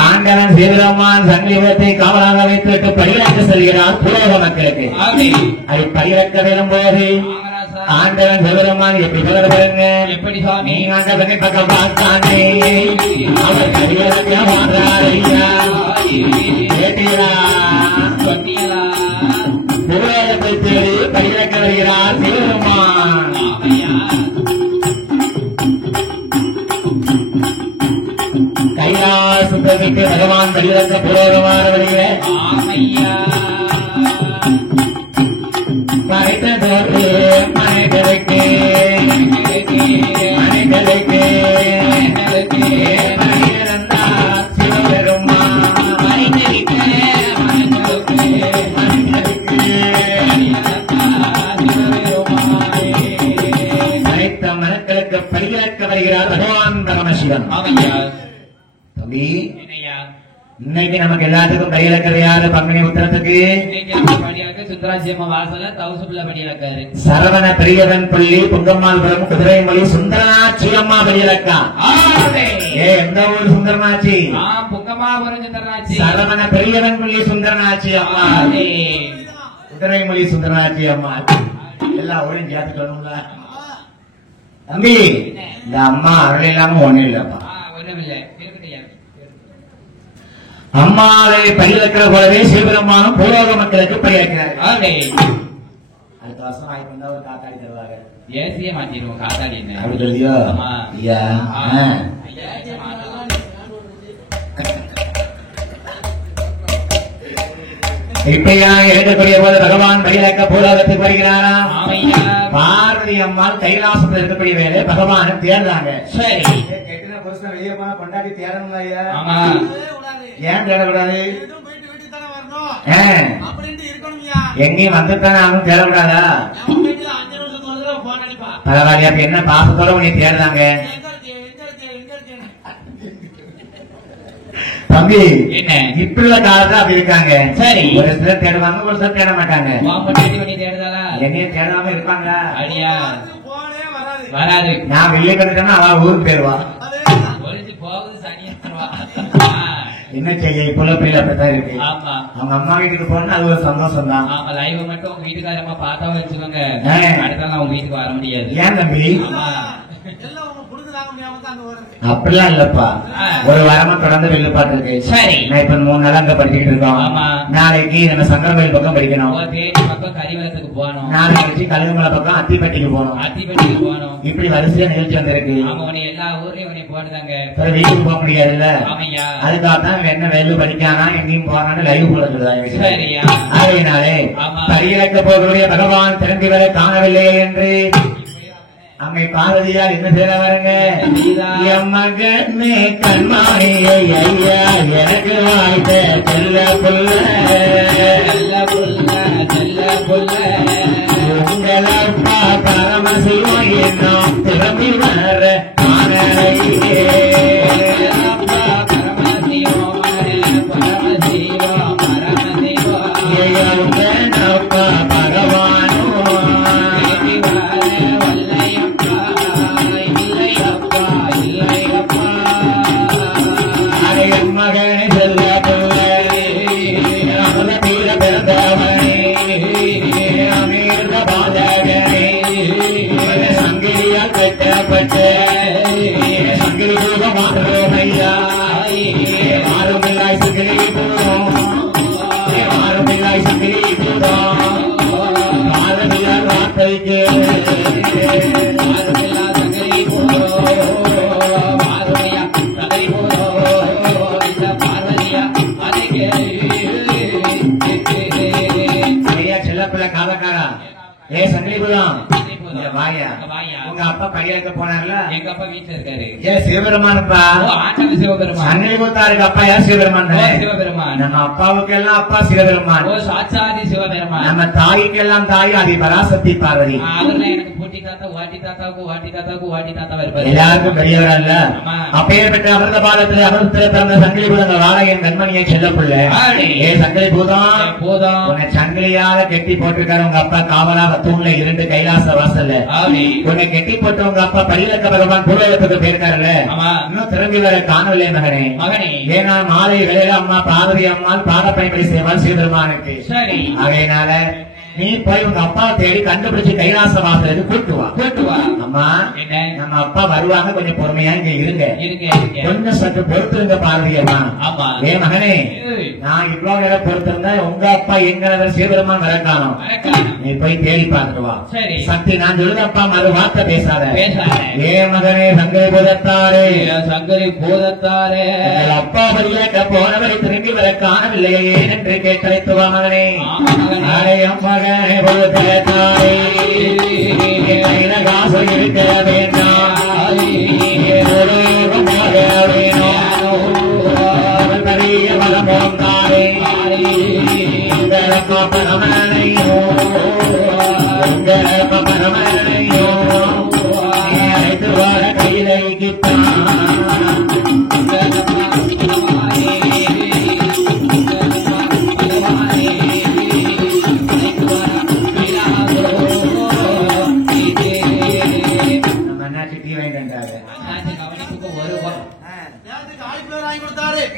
ஆண்டவன் சிவபெருமான் சங்கீதத்தை காவலாக வைத்துவிட்டு படியிறக்க செல்கிறார் புலோக மக்களுக்கு. அது படியிறக்க வேணும் போது ஆண்டவன் சிவபெருமான் எப்படி சொல்ல பாருங்க. எப்படி சுவாமி ஆண்டவனை பக்கம் பார்த்தானே அவர் படியிறக்க மாறார் ஐயா. கேட்டீரா? புலோகத்தை தேடி படியிறக்க வருகிறார் சிவபெருமான். கைலாசத்தை விட்டு பகவான் படியிறக்க புலோகமான வருகிறேன். மறைத்ததோடு மனைகளுக்கு சிவபெருமான் மறைத்த மனக்களுக்கு படியிறக்க வருகிறார் பகவான் பரமசிவன். தம்பி இன்னைக்கு நமக்கு எல்லாத்துக்கும் படியிறக்கிறது யாரு? பங்குனி உத்திரத்துக்கு சரவண பெரியவன் பள்ளி புங்கம்மாள்புரம் குதிரைமொழி சுந்தராட்சி அம்மா படியிறக்கா. எந்த ஊர் சுந்தரனாட்சி? புங்கம்மாபுரம் சுந்தரனாட்சி. சரவண பெரியவன் பள்ளி சுந்தரனாட்சி அம்மா, குதிரைமொழி சுந்தரனாட்சி அம்மா. எல்லா ஊரையும் சேர்த்து சொல்லணும்ல தம்பி. இந்த அம்மா அருள் இல்லாம ஒண்ணு இல்லப்பா. அம்மாவை படியிறக்கிற போலவே சிவபெருமானும் பூலோக மக்களுக்கு படியிறக்கிறார். அடுத்த வருஷம் வாய்ப்பு வந்தா ஒரு காத்தாடி தருவாங்க. ஏசிய மாத்திடுவோம் காத்தாடி அப்படி சொல்லியோ? இப்பயா எழுதக்கூடிய போது பகவான் படியிறக்க பூலோகத்துக்கு வருகிறாரா? பார்வதி அம்மாள் கைலாசத்தில் இருக்கக்கூடிய வேலை பகவான தேடுறாங்க. சரி, கெட்டின புருஷன் வெளியே போனா கொண்டாடி தேடணும் ஐயா. ஏன் தேடக்கூடாது? எங்கேயும் வந்துட்டானே அவனும் தேடக்கூடாதா? பரவாயில்லையா? அப்ப என்ன பாசத்தோட உன்னை தேடுறாங்க தம்பி. இப்ப காலத்துல அப்படி இருக்காங்க. சரி, ஒரு சிலர் தேடுவாங்க, ஒரு சிலர் தேட மாட்டாங்க. என்னையும் தேடாம இருப்பாங்க. வராது. நான் வெளியே கட்டுட்டேன்னா அவ ஊருக்கு போயிருவா. என்ன செய்ய? இப்ப பிள்ளை அப்படித்தான் இருக்கு. அவங்க அம்மா வீட்டுக்கு போனா அது ஒரு சந்தோஷம் தான். லைவ் மட்டும் உங்க வீட்டுக்காரமா பார்த்தா வச்சுக்கோங்க, அடுத்தாலும் அவங்க வீட்டுக்கு வர முடியாது. ஏன் தம்பி? அப்படிலாம் இல்லப்பா, ஒரு வாரமா தொடர்ந்து வெள்ளுப்பாட்டு இருக்கு. சரி, நான் இப்ப 3 நாள் அங்க படிச்சுட்டு இருக்கோம். நாளைக்கு நம்ம சங்கரமயில் பக்கம் படிக்கணும், கரிவலத்துக்கு போகணும், நாளைக்கு கழுகுமலை பக்கம் அத்திப்பட்டிக்கு போகணும். இப்படி வரிசையா நிகழ்ச்சி வந்திருக்கு. எல்லா ஊர்லயும் போடுறாங்க. வீட்டுக்கு போக முடியாதுல்ல, அதுக்காகத்தான் என்ன வெள்ளு படிக்கானா எங்கேயும் போறான்னு லைவ் போட சொல்றாங்க. அதனாலே படியிறக்க போகக்கூடிய பகவான் திரும்பி வர காணவில்லையே என்று அம்மை பார்வதியா என்ன செய்ய வரங்க? மகனே கண்மாணியை ஐயா எனக்கு வாய்த்த செல்ல புல்ல உங்களப்பா பரமசிவம் என்னும் திரும்பி வர காணலையே. சங்கிலி போக மாற்றோம் ஐயா, மாறும் சங்கிலி போவோம். உங்க அப்பா பையனுக்கு போனார்ல, எங்க அப்பா வீட்டுல இருக்காரு. ஏன் சிவபெருமானப்பா? ஆட்சி சிவபெருமான். சங்கிலி பூத்தாருக்கு அப்பா யார்? சிவபெருமான். சிவபெருமான். நம்ம அப்பாவுக்கு எல்லாம் அப்பா சிவபெருமான். சாட்சாதி சிவபெருமான். நம்ம தாய்க்கு எல்லாம் தாய் ஆதி பராசக்தி பார்வதி. அதெல்லாம் எனக்கு பூட்டி தாத்தா, வாட்டி தாத்தாவுக்கு வாட்டி தாத்தாவுக்கு வாட்டி தாத்தாவா இருப்பாரு. எல்லாருக்கும் பெரியவரா இல்ல. அப்பேற்பட்ட அமிர்த பாலத்துல அமிர்தத்துல பிறந்த சங்கிலி பூதங்கள் வாழ என் கண்மணியை செல்ல பிள்ளை. ஏ சங்கிலி பூதம் பூதம், உன்னை சங்கிலியால கெட்டி போட்டிருக்காரு உங்க அப்பா காவலா தூண்ல 2 கைலாச வாசல்ல. உன்னை கெட்டி போட்டு உங்க அப்பா பரிலக்க பகவான் பூலோகத்துக்கு போயிருக்காருல்ல, இன்னும் திரும்பி வர காணவில்லை மகனே. மகனே, ஏன்னா மாலை வேளையில அம்மா பார்வதி அம்மாள் பாத பயன்படி செய்வாள் சிவபெருமானுக்கு. சரி, அதனால நீ போய் உங்க அப்பா தேடி கண்டுபிடிச்சு கைலாச வாசலுக்கு கூட்டு வா. அம்மா, நம்ம அப்பா வருவாங்க, கொஞ்சம் பொறுமையா இங்க இருங்க, கொஞ்சம் சற்று பொறுத்திருங்க பார்வதி அம்மா. ஏ மகனே, நான் இவ்வளவு நேரம் பொறுத்திருந்தா உங்க அப்பா எங்க சிவபெருமான் வர காணும். நீ போய் தேடி பார்த்துட்டு வா. சக்தி நான் சொல்லுதப்பா, மறு வார்த்தை பேசாத. ஏ மகனே, சங்கரி பூதத்தாரே, சங்கரி பூதத்தாரே, அப்பா வழியில போனவரை திரும்பி வர காணவில்லையே என்று கேட்டழைத்து வா மகனே. அம்மா காசு இருக்க வேண்டாம், பெரிய வளமும் தாரே பரமனையோ பரமனையோ அழைத்து வர கையிலைக்குத்தான்.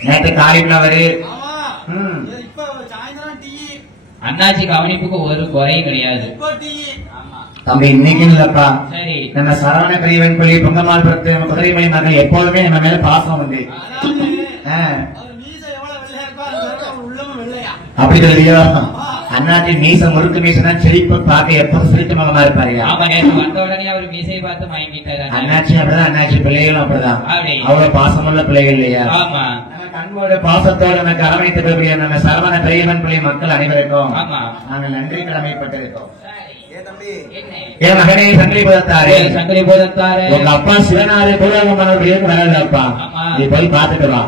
நேற்று காலிஃபிளவர் அண்ணாச்சி கவனிப்புக்கு ஒரு குறையும் கிடையாது தம்பி. இன்னைக்கு இல்லப்பா, நம்ம சரவண பிரியவன் பள்ளி பொங்கமால்புரத்து குதிரைமணி மகள் எப்போதுமே நம்ம மேல பாசம் உண்டு. அப்படி சொல்லியோ? அண்ணாச்சி மீச முறுக்கு மீசனா செழிப்பு பார்க்க எப்போதும் சிரித்த மகமா இருப்பாரு. வந்த உடனே அவர் மீசையை பார்த்து வாங்கிட்டாரு. அண்ணாச்சி அப்படிதான், அண்ணாச்சி பிள்ளைகளும் அப்படிதான். அவ்வளவு பாசமுள்ள பிள்ளைகள் இல்லையா? அன்போட பாசத்தோடு எனக்கு அரவணைத்து நம்ம சரவண பெரியவன் பிள்ளை மக்கள் அனைவருக்கும் நாங்கள் நன்றி கடமைப்பட்டிருக்கோம். ஏ மகனே, சங்கிலி பூதத்தாரே, சங்கிலி பூதத்தாரே, உங்க அப்பா சிவனாரே பூலோகம் வரலப்பா, நீ போய் பாத்துட்டு வா.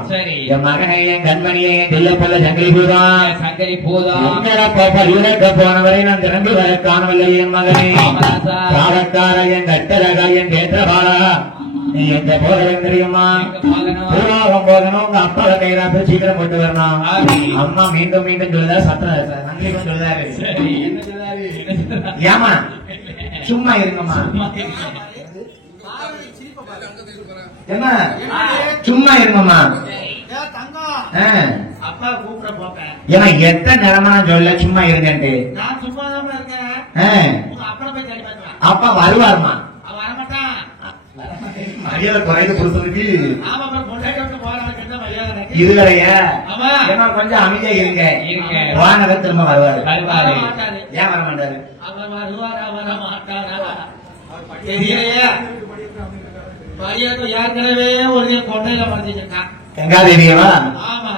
என் மகனை, என் கண்மணியை, என் தில்ல போல சங்கிலி பூதம், சங்கிலி பூதம் இலக்க போனவரை நான் திரும்பி வர காணவில்லை. என் மகனே, காலக்கார, என் கட்டரக, என் கேற்றபாலா, நீ எந்த போகணும் தெரியுமா? பூலோகம் போகணும். உங்க அப்பா கையில சீக்கிரம் போட்டு வரணும். அம்மா மீண்டும் மீண்டும் சொல்லுதா, சத்தம் சங்கிலி சொல்லுதாரு. ஏமா சும்மா இருங்கம்மா, என்ன சும்மா இருங்கம்மா. அப்பா கூப்பிட போப்பேன். ஏன்னா எத்தனை நேரமா நான் சொல்ல சும்மா இருங்கன்ட்டு. நான் சும்மா தான் இருக்கேன். அப்பா போய் தேடி பார்க்கலாம். அப்பா வருவாருமா? வரமாட்டான். மரியாதை குறைந்து கொடுத்ததுக்கு மரியாதை இதுலையா? ஏன்னா கொஞ்சம் அமைதியா இருங்க, வானக திரும்ப வருவாரு. ஏன் வர மாட்டாரு? ஏற்கனவே ஒரு கொண்டையில மறைஞ்சிருக்கான். கங்காதேவியவா? ஆமா.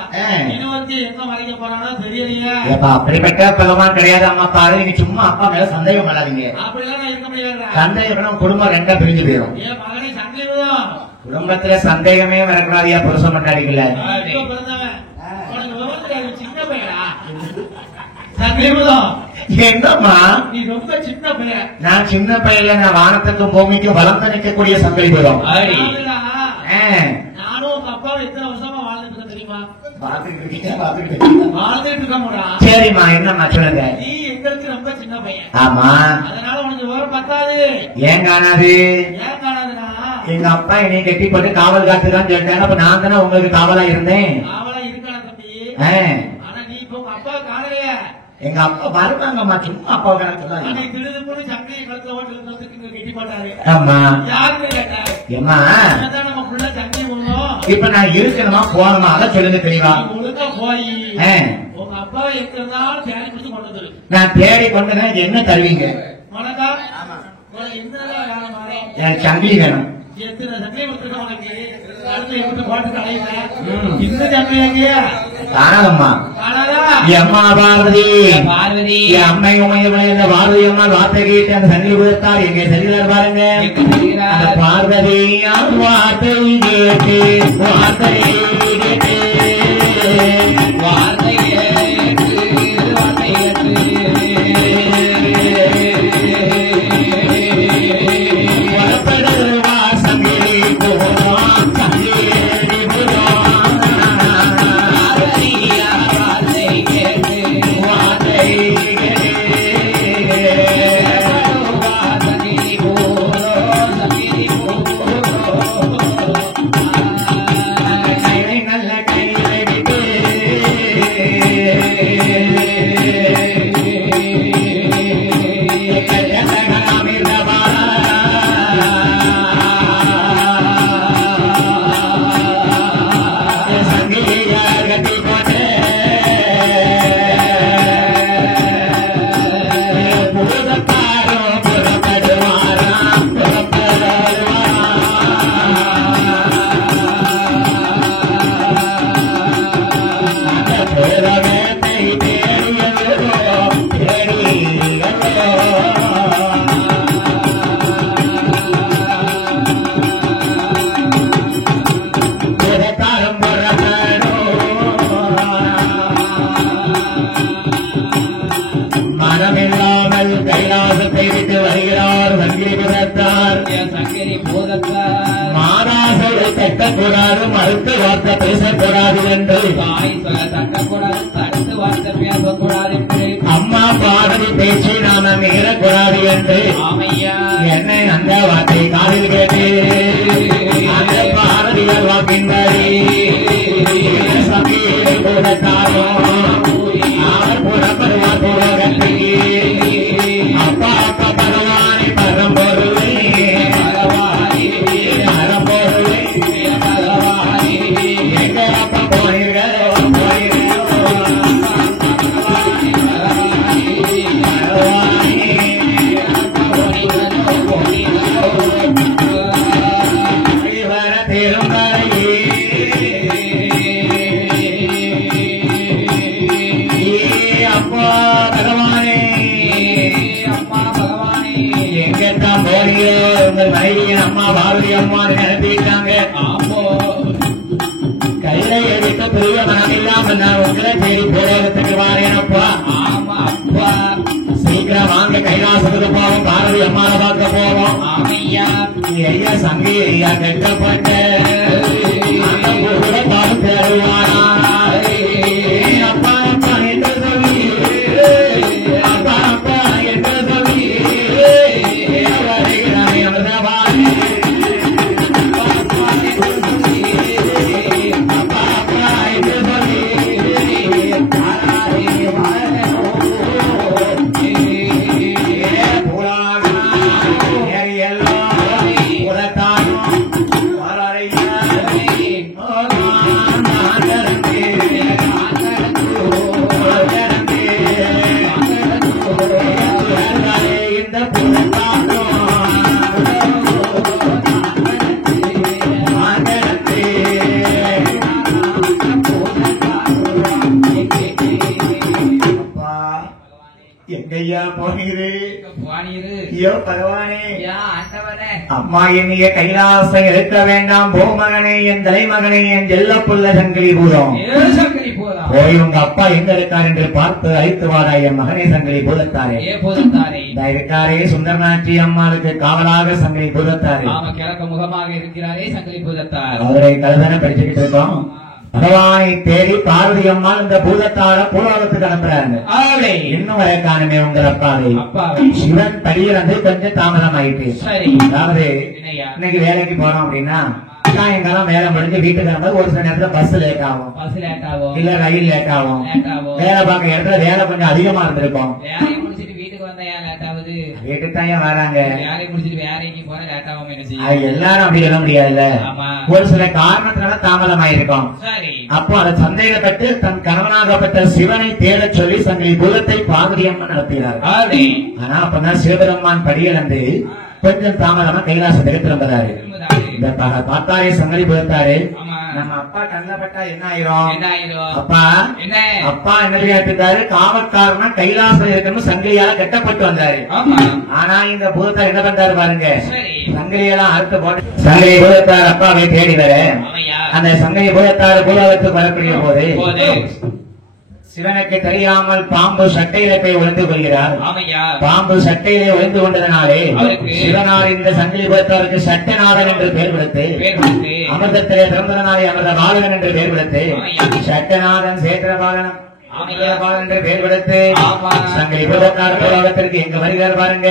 இன்னொருத்தி எங்க மறைக்க போறானோ தெரியலையா? அப்படிப்பட்ட பகவான் கிடையாது. அம்மா பாரு, நீங்க சும்மா அப்பா மேல சந்தேகம் பண்ணாதீங்க. அப்படிலாம் இருக்க முடியாது. சந்தேகம் குடும்பம் 2 பிரிஞ்சு போயிடும். என் மகனே சந்தேகம். குடும்பத்துல சந்தேகமே வரக்கூடாதியா? புருஷன் மட்டாடிக்கல சின்ன பையனா சந்தேகம். என்னம்மா நீ ரொம்ப சின்ன பையன். நான் சின்ன பையல, நான் வானத்துக்கும் பூமிக்கும் வளர்ந்து நிற்கக்கூடிய சங்கிலி பூதம். நானும் உங்க அப்பாவும் எத்தனை வருஷமா வாழ்ந்துட்டு இருக்கேன் தெரியுமா? வாழ்ந்துட்டு இருக்கா? சரிம்மா, என்னம்மா சொல்லுங்க. நீ எங்களுக்கு ரொம்ப சின்ன பையன். ஆமா, அதனால உனக்கு விவரம் பத்தாது. ஏன் காணாது? ஏன் காணாதுன்னா, எங்க அப்பா என்னை கட்டி போட்டு காவல் காத்துதான் சொல்லிட்டாங்க. அப்ப நான் தானே உங்களுக்கு காவலா இருந்தேன். காவலா இருக்கலாம் தம்பி. ஆனா நீ இப்ப உங்க அப்பா காணலையே. எங்க அப்பா வருவாங்கம்மா, சும்மா அப்பா கணக்கு திருது போய் சங்கிலி கழுத்துல ஓட்டு கட்டி போட்டாரு. ஆமா, யாருன்னு கேட்டாரு. ஏமா நம்ம புள்ள சங்கிலி போடணும். இப்ப நான் இருக்கணுமா போகணுமா? அதை சொல்லுங்க தெளிவா. ஒழுங்கா போய் உங்க அப்பா எங்க இருந்தாலும் தேடி பிடிச்சு கொண்டு வந்துரு. நான் தேடி கொண்டு என்ன தருவீங்க? வணக்கா, என்னதான் வேலை மாறே? எனக்கு சங்கிலி வேணும். எத்தனை சங்கிலி கொடுத்துருக்க உனக்கு? அடுத்து எப்படி போட்டு கலையுங்க. இந்த சங்கிலியாங்க காணாதம்மா. காணாதா? அம்மா பார்வதி பார்வதி அம்மை உமையுமே இந்த பார்வதி அம்மா வார்த்தை கேட்டு அந்த சங்கிலி புதத்தார் எங்கே செல்கிறார் பாருங்க. அந்த பார்வதி வார்த்தை கேட்டு வார்த்தை கேட்டு வார்த்தை கேட்டு வார்த்தை கேட்டு வரப்படுவா சங்கிலி போவான் சங்கிலி போவான் வார்த்தை கேட்டு வார்த்தை சங்கிலி போரோ சங்கிலி கைலை நல்ல கைலை விட்டு மனமில்லாமல் கைலாசத்தை விட்டு வருகிறார் சங்கிலி புதத்தார். சங்கிலி போதத்தார் மாறாசோடு தட்டக்கூடாது மறுத்து வார்த்தை பேசக்கூடாது என்று தாய் சொல்ல தட்டக்கூடாது தடுத்து வார்த்தை பேசக்கூடாது என்று அம்மா பார்வதி பேச்சு நாம மீறக்கூடாது என்று ஆமையா என்னை அந்த வார்த்தை காதில் கேட்டு அந்த பாரதியார் வாக்கின்படி சங்கிலி புதத்தாரும் அவர் புறப்படுவார் புரோகத்திற்கு. அப்பா அப்பா பகவானே பரம்பொருளே பகவானே பரம்பொருளே பகவானே எங்க அப்பா போனீர்களோ வர தேரும் அப்பா பகவானே அம்மா பகவானே எங்கத்தான் போனீங்களோ உங்கள் மனைவியின் அம்மா பார்வதி அம்மான்னு அனுப்பிட்டாங்க. ஆமோ கையில எடுக்க பெரிய மனம் இல்லாம நான் உங்களை தேடி போராட்டத்துக்கு வாரேனப்பா. ஆமா அப்பா சீக்கிரம் வாங்க கைலாசத்துக்கு போவோம், பார்வதி அம்மாவை பார்க்க போவோம். ஆமையா ஐயா சங்கி ஐயா கட்டப்பட்ட அந்த கூட பார்த்து தருவானா அப்பா அப்பா என்று சொல்லி அப்பா அப்பா என்று சொல்லி வருகிறானே அமிர்தவாணி. அப்பா அப்பா என்று சொல்லி எங்கய்யா போகிறே வாணிரு ஐயோ பகவானே யா ஆண்டவனே அம்மா என்னைய கைலாசம் எடுக்க வேண்டாம் பூமகனே என் தலைமகனே என் செல்ல புள்ள சங்கிலி பூதம் சங்கிலி போதா போய் உங்க அப்பா எங்க இருக்கார் என்று பார்த்து அழைத்து வாடா என் மகனே சங்கிலி பூதத்தாரே ஏ போதத்தாரே இந்த இருக்காரே சுந்தரநாச்சி அம்மாளுக்கு காவலாக சங்கிலி பூதத்தாரே ஆம கிழக்கு முகமாக இருக்கிறாரே சங்கிலி போதத்தார் அவரை கலதான படிச்சுக்கிட்டு இருக்கோம். பகவானை தேடி பார்வதி அம்மாள் இந்த பூதத்தார பூலோகத்துக்கு அனுப்புறாங்க. ஆளே இன்னும் வரை காணுமே உங்கள் அப்பாவை. அப்பாவை சிவன் படியிலிருந்து கொஞ்சம் தாமதம் ஆயிட்டு. சரி அதாவது என்னையா இன்னைக்கு வேலைக்கு போனோம் அப்படின்னா சாயங்காலம் வேலை முடிஞ்சு வீட்டுக்கு வரும்போது ஒரு சில நேரத்துல பஸ் லேட் ஆகும், பஸ் லேட் ஆகும் இல்ல ரயில் லேட் ஆகும். லேட் ஆகும் வேலை பார்க்க இடத்துல வேலை கொஞ்சம் அதிகமா இருந்திருக்கும். வேலையை முடிச்சிட்டு வீட்டுக்கு வந்தா ஏன் லேட் ஆகுது வீட்டுக்கு தான் ஏன் வராங்க. வேலையை முடிச்சிட்டு வேற எங்கேயும் போனா லேட் ஆகும் என்ன அது செய்யும் எல்லாரும் அப்படி சொல்ல முடியாதுல்ல. ஆமா ஒரு சில காரணத்தினால தாமதமாயிருக்கும். சரி அப்போ அதை சந்தேகப்பட்டு தன் கணவனாகப்பட்ட சிவனை தேடச் சொல்லி சங்கிலி பூதத்தை பார்வதி அம்மன் நடத்துகிறார். ஆளே ஆனா அப்பதான் சிவபெருமான் படியிலிருந்து கொஞ்சம் தாமதமா கைலாசத்துக்கு திரும்புறாரு. திரும்புதாரு இந்த பார்த்தாரே சங்கிலி பூதத்தாரு ஆமா நம்ம அப்பா கண்ணப்பட்டா என்ன ஆயிரும்? என்ன ஆயிரும்? அப்பா என்ன அப்பா என்ன கேட்டுட்டாரு? காவக்காரனா கைலாசம் இருக்கணும் சங்கிலியால கட்டப்பட்டு வந்தாரு. ஆமா. ஆனா இந்த பூதத்தார் என்ன பண்றாரு பாருங்க, சரி. சங்கிலியெல்லாம் அறுத்து போட்டு சங்கிலி பூதத்தார் அப்பாவை தேடி வர ஆமையா. அந்த சங்கிலி பூதத்தார் பூலோகத்துக்கு வரக்கூடிய போது போது சிவனுக்கு தெரியாமல் பாம்பு சட்டையில போய் ஒளிந்து கொள்கிறார். ஆமையா. பாம்பு சட்டையிலே ஒளிந்து கொண்டதனாலே அவருக்கு சிவனார் இந்த சங்கிலி பூதத்தாருக்கு சட்டநாதன் என்று பெயர் கொடுத்து அமிர்தத்திலே பிறந்ததனாலே அமிர்த பாலகன் என்று பெயர் கொடுத்து சட்டநாதன் சேத்திரபாலன் என்று பெயர் கொடுத்து சங்கிலி பூதத்தார் பூலோகத்திற்கு எங்க வருகிறார் பாருங்க.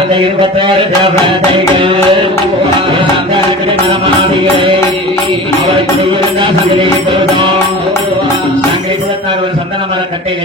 அந்த 26 தேவதைகள் அவருக்கு சங்கிலி பூதத்தார் ஒரு சந்தன மர கட்டையில